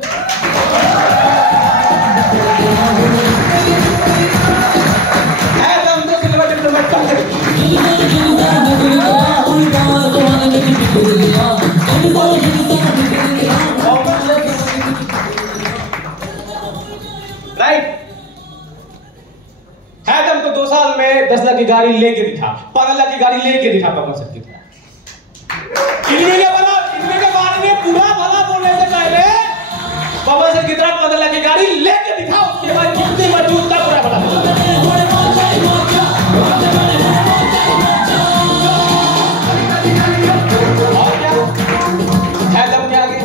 है दम तो सिल्वर डिप्लोमेट राइट। लाख की गाड़ी लेके दिखा, 15 लाख की गाड़ी लेके दिखा पवन सर कितना। इनमें के बारे में पूरा भला बोलने से पहले पवन सर कितना 15 लाख की गाड़ी लेके दिखा, उसके बाद कितनी मजबूत था पूरा भला। और क्या है दम के आगे?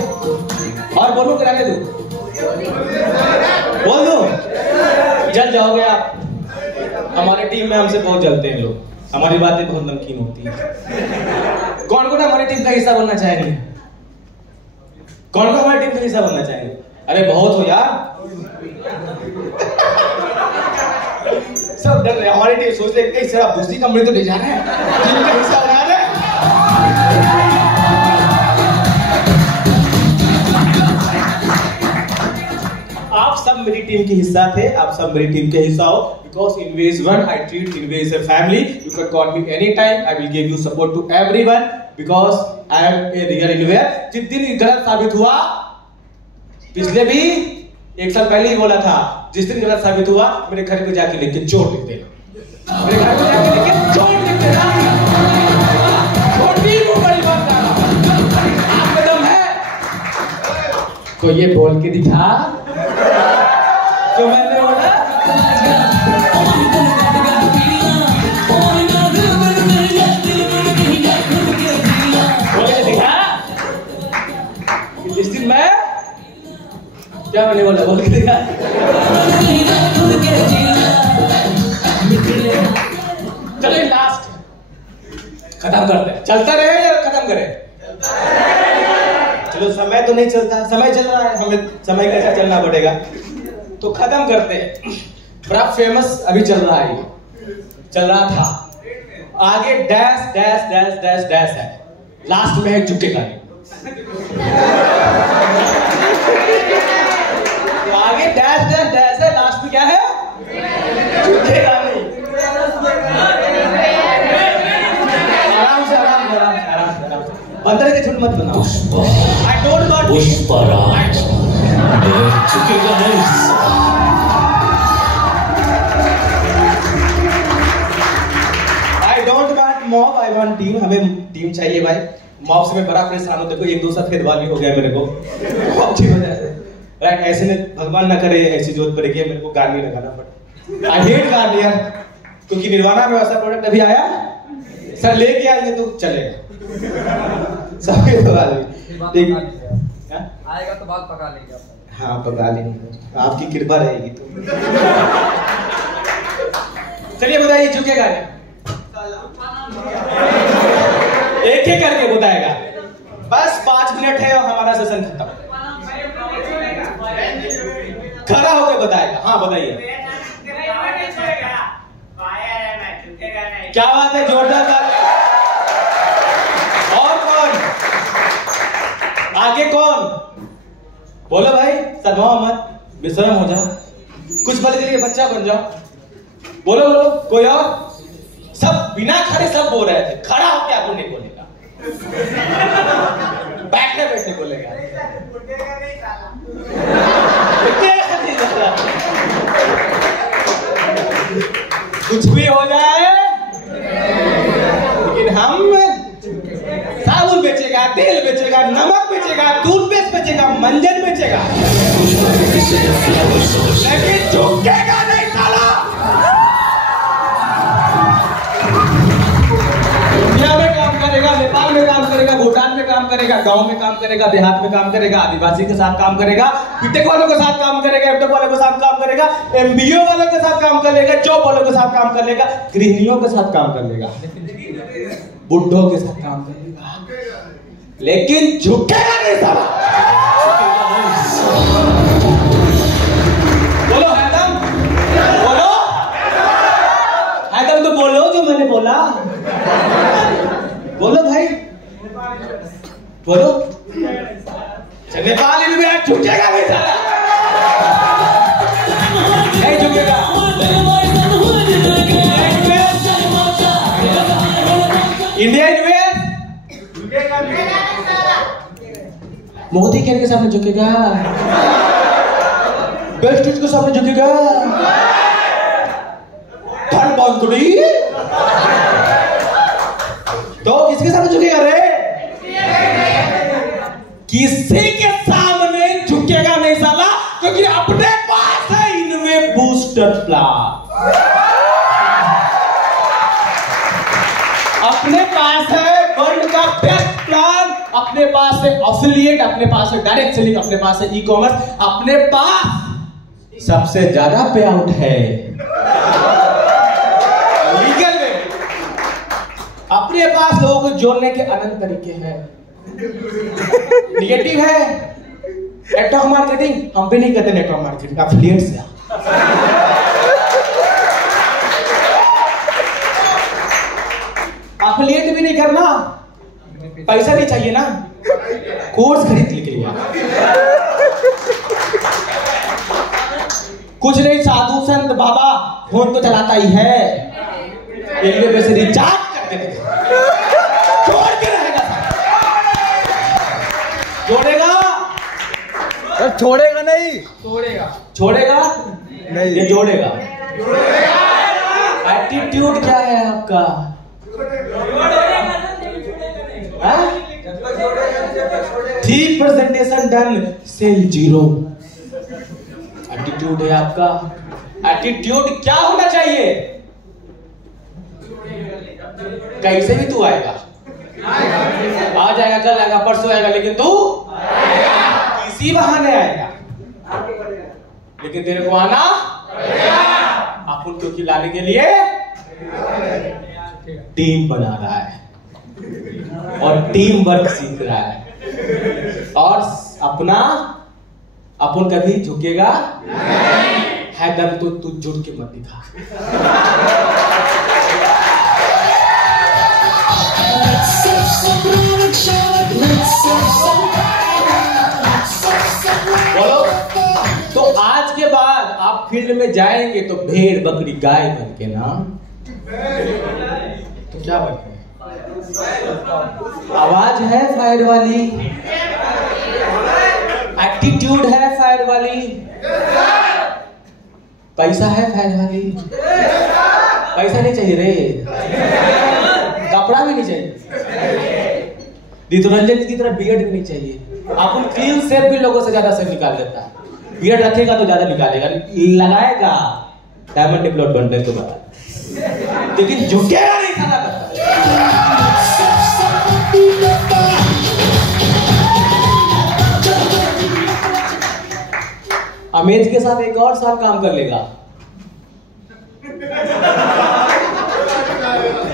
और बोलूं कि रहने दूं? बोल दूं? जल जाओगे आप। हमारी टीम में हमसे बहुत जलते हैं लोग, हमारी बातें बहुत नमकीन होती है। कौन कौन हमारी टीम का हिस्सा बनना चाहेंगे? कौन कौन हमारी टीम का हिस्सा बनना चाहेंगे? अरे बहुत हो यार। सब डर रहे, हमारी टीम सोच रहे कहीं सर आप दूसरी कंपनी तो ले जा रहे हैं, टीम का हिस्सा बना रहे हैं। आप सब मेरी टीम के हिस्सा थे, आप सब मेरी टीम के हिस्सा हो। Because Inways One, I treat Inways a family. You can call me anytime. I will give you support to everyone because I am a real Inwayer. जिस दिन गलत साबित हुआ, पिछले भी 1 साल पहले ही बोला था, जिस दिन गलत साबित हुआ मेरे घर पे जाके लिख के चोट लिख देना, मेरे घर पे जाके लिख के चोट लिख देना। छोटी को बड़ी बात करना, आप में दम है? कोई ये बोल के दिखा जो मैंने बोला। जिस दिन मैं क्या मैंने बोला बोल के दिखा। चलो लास्ट खत्म करते हैं, चलता रहे या खत्म करें? चलो समय तो नहीं चलता, समय चल रहा है, हमें समय के साथ चलना पड़ेगा, तो खत्म करते हैं। बड़ा फेमस अभी चल रहा है, चल रहा था, आगे dash dash dash dash dash है, लास्ट में है झुकेगा नहीं। तो आगे डैश डैश डैश है, लास्ट में क्या है? झुकेगा नहीं। आराम से आराम से आराम से आराम से आराम से, बंदर के झुंड मत बनाओ। I don't want पुष्पराज झुकेगा नहीं। Mob, I want team. हमें टीम चाहिए भाई। मॉब से मैं बड़ा परेशान हूं, देखो एक दूसरा फेदवाल भी हो गया मेरे को मॉब की वजह से। राइट, ऐसे में भगवान ना करे ऐसी जरूरत पड़ेगी मेरे को गार्नियर लगाना पड़े। आई हेट गार्नियर, क्योंकि निर्वाणा में वैसा प्रोडक्ट अभी आया, सर लेके आएंगे तो चलेगा। सभी तो ठीक आएगा तो बात पका लेंगे आप। हाँ पका लेंगे, आपकी कृपा रहेगी तो। चलिए बताइए झुकेगा नहीं? एक एक करके बताएगा, बस 5 मिनट है और हमारा सेशन खत्म। खड़ा होकर बताएगा। हाँ बताइए। क्या बात है, जोरदार बात। और कौन आगे? कौन बोलो भाई, शर्माओ मत, बेशरम हो जाओ, कुछ पल के लिए बच्चा बन जाओ। बोलो बोलो, कोई और? सब बिना खड़े सब बोल रहे थे, खड़ा होकर आपको नहीं बोलेगा, बैठे बैठे बोलेगा। कुछ भी हो जाए, लेकिन हम साबुन बेचेगा, तेल बेचेगा, नमक बेचेगा, टूथपेस्ट बेचेगा, मंजन बेचेगा, लेकिन झुकेगा नहीं साला। इंडिया में काम करेगा, नेपाल में काम करेगा, भूटान में काम करेगा, गांव में काम करेगा, देहात में काम करेगा, आदिवासी के साथ काम करेगा, बीटेक वालों के साथ काम करेगा, एमटेक वालों के साथ काम करेगा, एमबीए वालों के साथ काम कर लेगा, जॉब वालों के साथ काम कर लेगा, गृहिणियों के साथ काम कर लेगा, बुड्ढों के साथ काम कर लेगा, लेकिन झुकेगा नहीं साला। बोलो हैदम, बोलो हैदम, तो बोलो जो मैंने बोला, बोलो भाई, बोलो। नेपाल में झुकेगा नहीं साला, नहीं झुकेगा। इंडिया इन्वेस्ट मोदी के सामने झुकेगा, बेस्ट के सामने झुकेगा, बंदुड़ी। तो किसके सामने झुकेगा रे? किसी के सामने झुकेगा नहीं साला, क्योंकि अपने पास है इनमें बूस्टर प्लान। अपने पास है वर्ल्ड का बेस्ट प्लान, अपने पास है एफिलिएट, अपने पास है डायरेक्ट सेलिंग, अपने पास है ई कॉमर्स, अपने पास सबसे ज्यादा पे आउट है लीगल में। अपने पास लोगों को जोड़ने के अनंत तरीके हैं। निगेटिव है नेटवर्क मार्केटिंग, हम भी नहीं करते नेटवर्क मार्केटिंग, एफिलिएट से। एफिलिएट भी नहीं करना, पैसा नहीं चाहिए ना, कोर्स खरीद लीजिए। कुछ नहीं, साधु संत बाबा फोन तो चलाता ही है, रेलवे पे से रिचार्ज करके जोड़ के रहेगा, जोड़ेगा छोड़ेगा नहीं, छोड़ेगा नहीं, ये जोड़ेगा। एटीट्यूड क्या है आपका? ठीक presentation done, sale zero. Attitude है आपका। एटीट्यूड क्या होना चाहिए? कैसे भी तू आएगा, आज आएगा, कल आएगा, परसों आएगा, लेकिन तू किसी बहाने आएगा, लेकिन तेरे को आना। अपन को खिलाने के लिए टीम बना रहा है और टीम वर्क सीख रहा है, और अपना अपन कभी झुकेगा है दम तो तू जुट के मत दिखा। बोलो, तो आज के बाद आप फील्ड में जाएंगे तो भेड़ बकरी गाय बन के ना, तो क्या बने? आवाज है फायर वाली, एटीट्यूड है फायर वाली, पैसा है फायर वाली। पैसा नहीं चाहिए रे, कपड़ा भी नहीं चाहिए, ऋतुरंजन की तरह बियर्ड भी नहीं चाहिए। अपन क्लीन शेप भी लोगों से ज्यादा से निकाल देता है, बियर्ड रखेगा तो ज्यादा निकालेगा, लगाएगा डायमंड डिप्लॉट बनने के बाद, लेकिन झुकेगा नहीं खाना। अमेज के साथ एक और साल काम कर लेगा,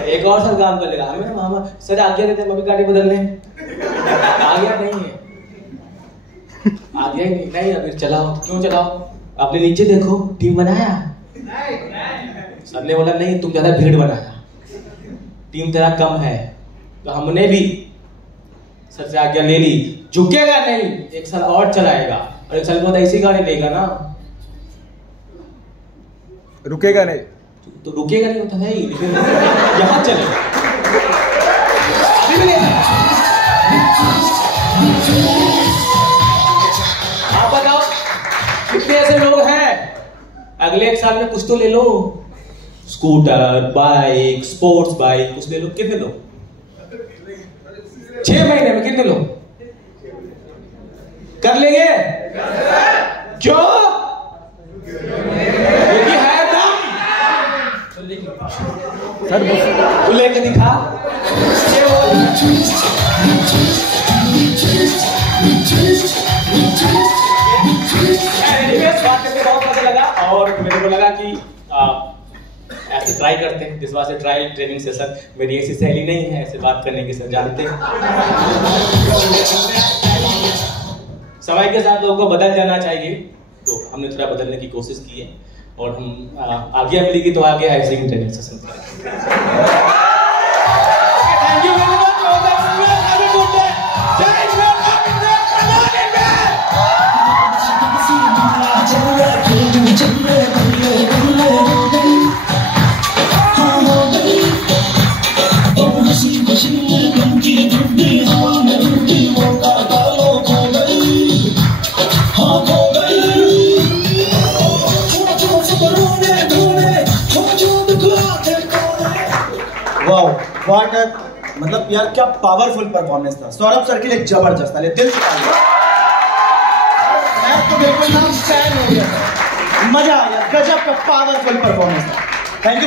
एक और साल काम कर लेगा। हमें मामा सर आज्ञा देते, मम्मी गाड़ी बदलने आज्ञा नहीं है, आज्ञा ही नहीं, अभी चलाओ। क्यों चलाओ? आपने नीचे देखो, टीम बनाया, सर ने बोला नहीं तुम ज्यादा भीड़ बनाया, टीम तेरा कम है, तो हमने भी सर से आज्ञा ले ली। झुकेगा नहीं, एक साल और चलाएगा, और एक साल बाद ऐसी गाड़ी लेगा ना, रुकेगा नहीं, तो रुकेगा नहीं होता है ही, लेकिन यहाँ चले अभी भी आप बताओ कितने ऐसे लोग हैं अगले एक साल में कुछ तो ले लो, स्कूटर, बाइक, स्पोर्ट्स बाइक कुछ ले लो। कितने लोग 6 महीने में कितने लोग कर लेंगे? क्यों? क्योंकि है दम। सर तू लेके दिखा। बात करके बहुत मजा लगा, और मेरे को लगा कि ऐसे ट्राई करते हैं, इस बार से ट्रायल ट्रेनिंग सेशन। मेरी ऐसी शैली नहीं है ऐसे बात करने की, सब जानते हैं। समय के साथ लोगों को बदल जाना चाहिए, तो हमने थोड़ा बदलने की कोशिश की है, और हम आगे मिलेगी तो आगे ऐसे ही ट्रेनिंग सेशन करेंगे। Thank you very much. Hold on the clock. Wow what मतलब यार क्या पावरफुल परफॉर्मेंस था। सौरभ सर के लिए जबरदस्त था, दिल से तालियां। मैं तो बिल्कुल ना फैन हो गया, मजा आ गया, गजब का पावरफुल परफॉर्मेंस था। Thank you.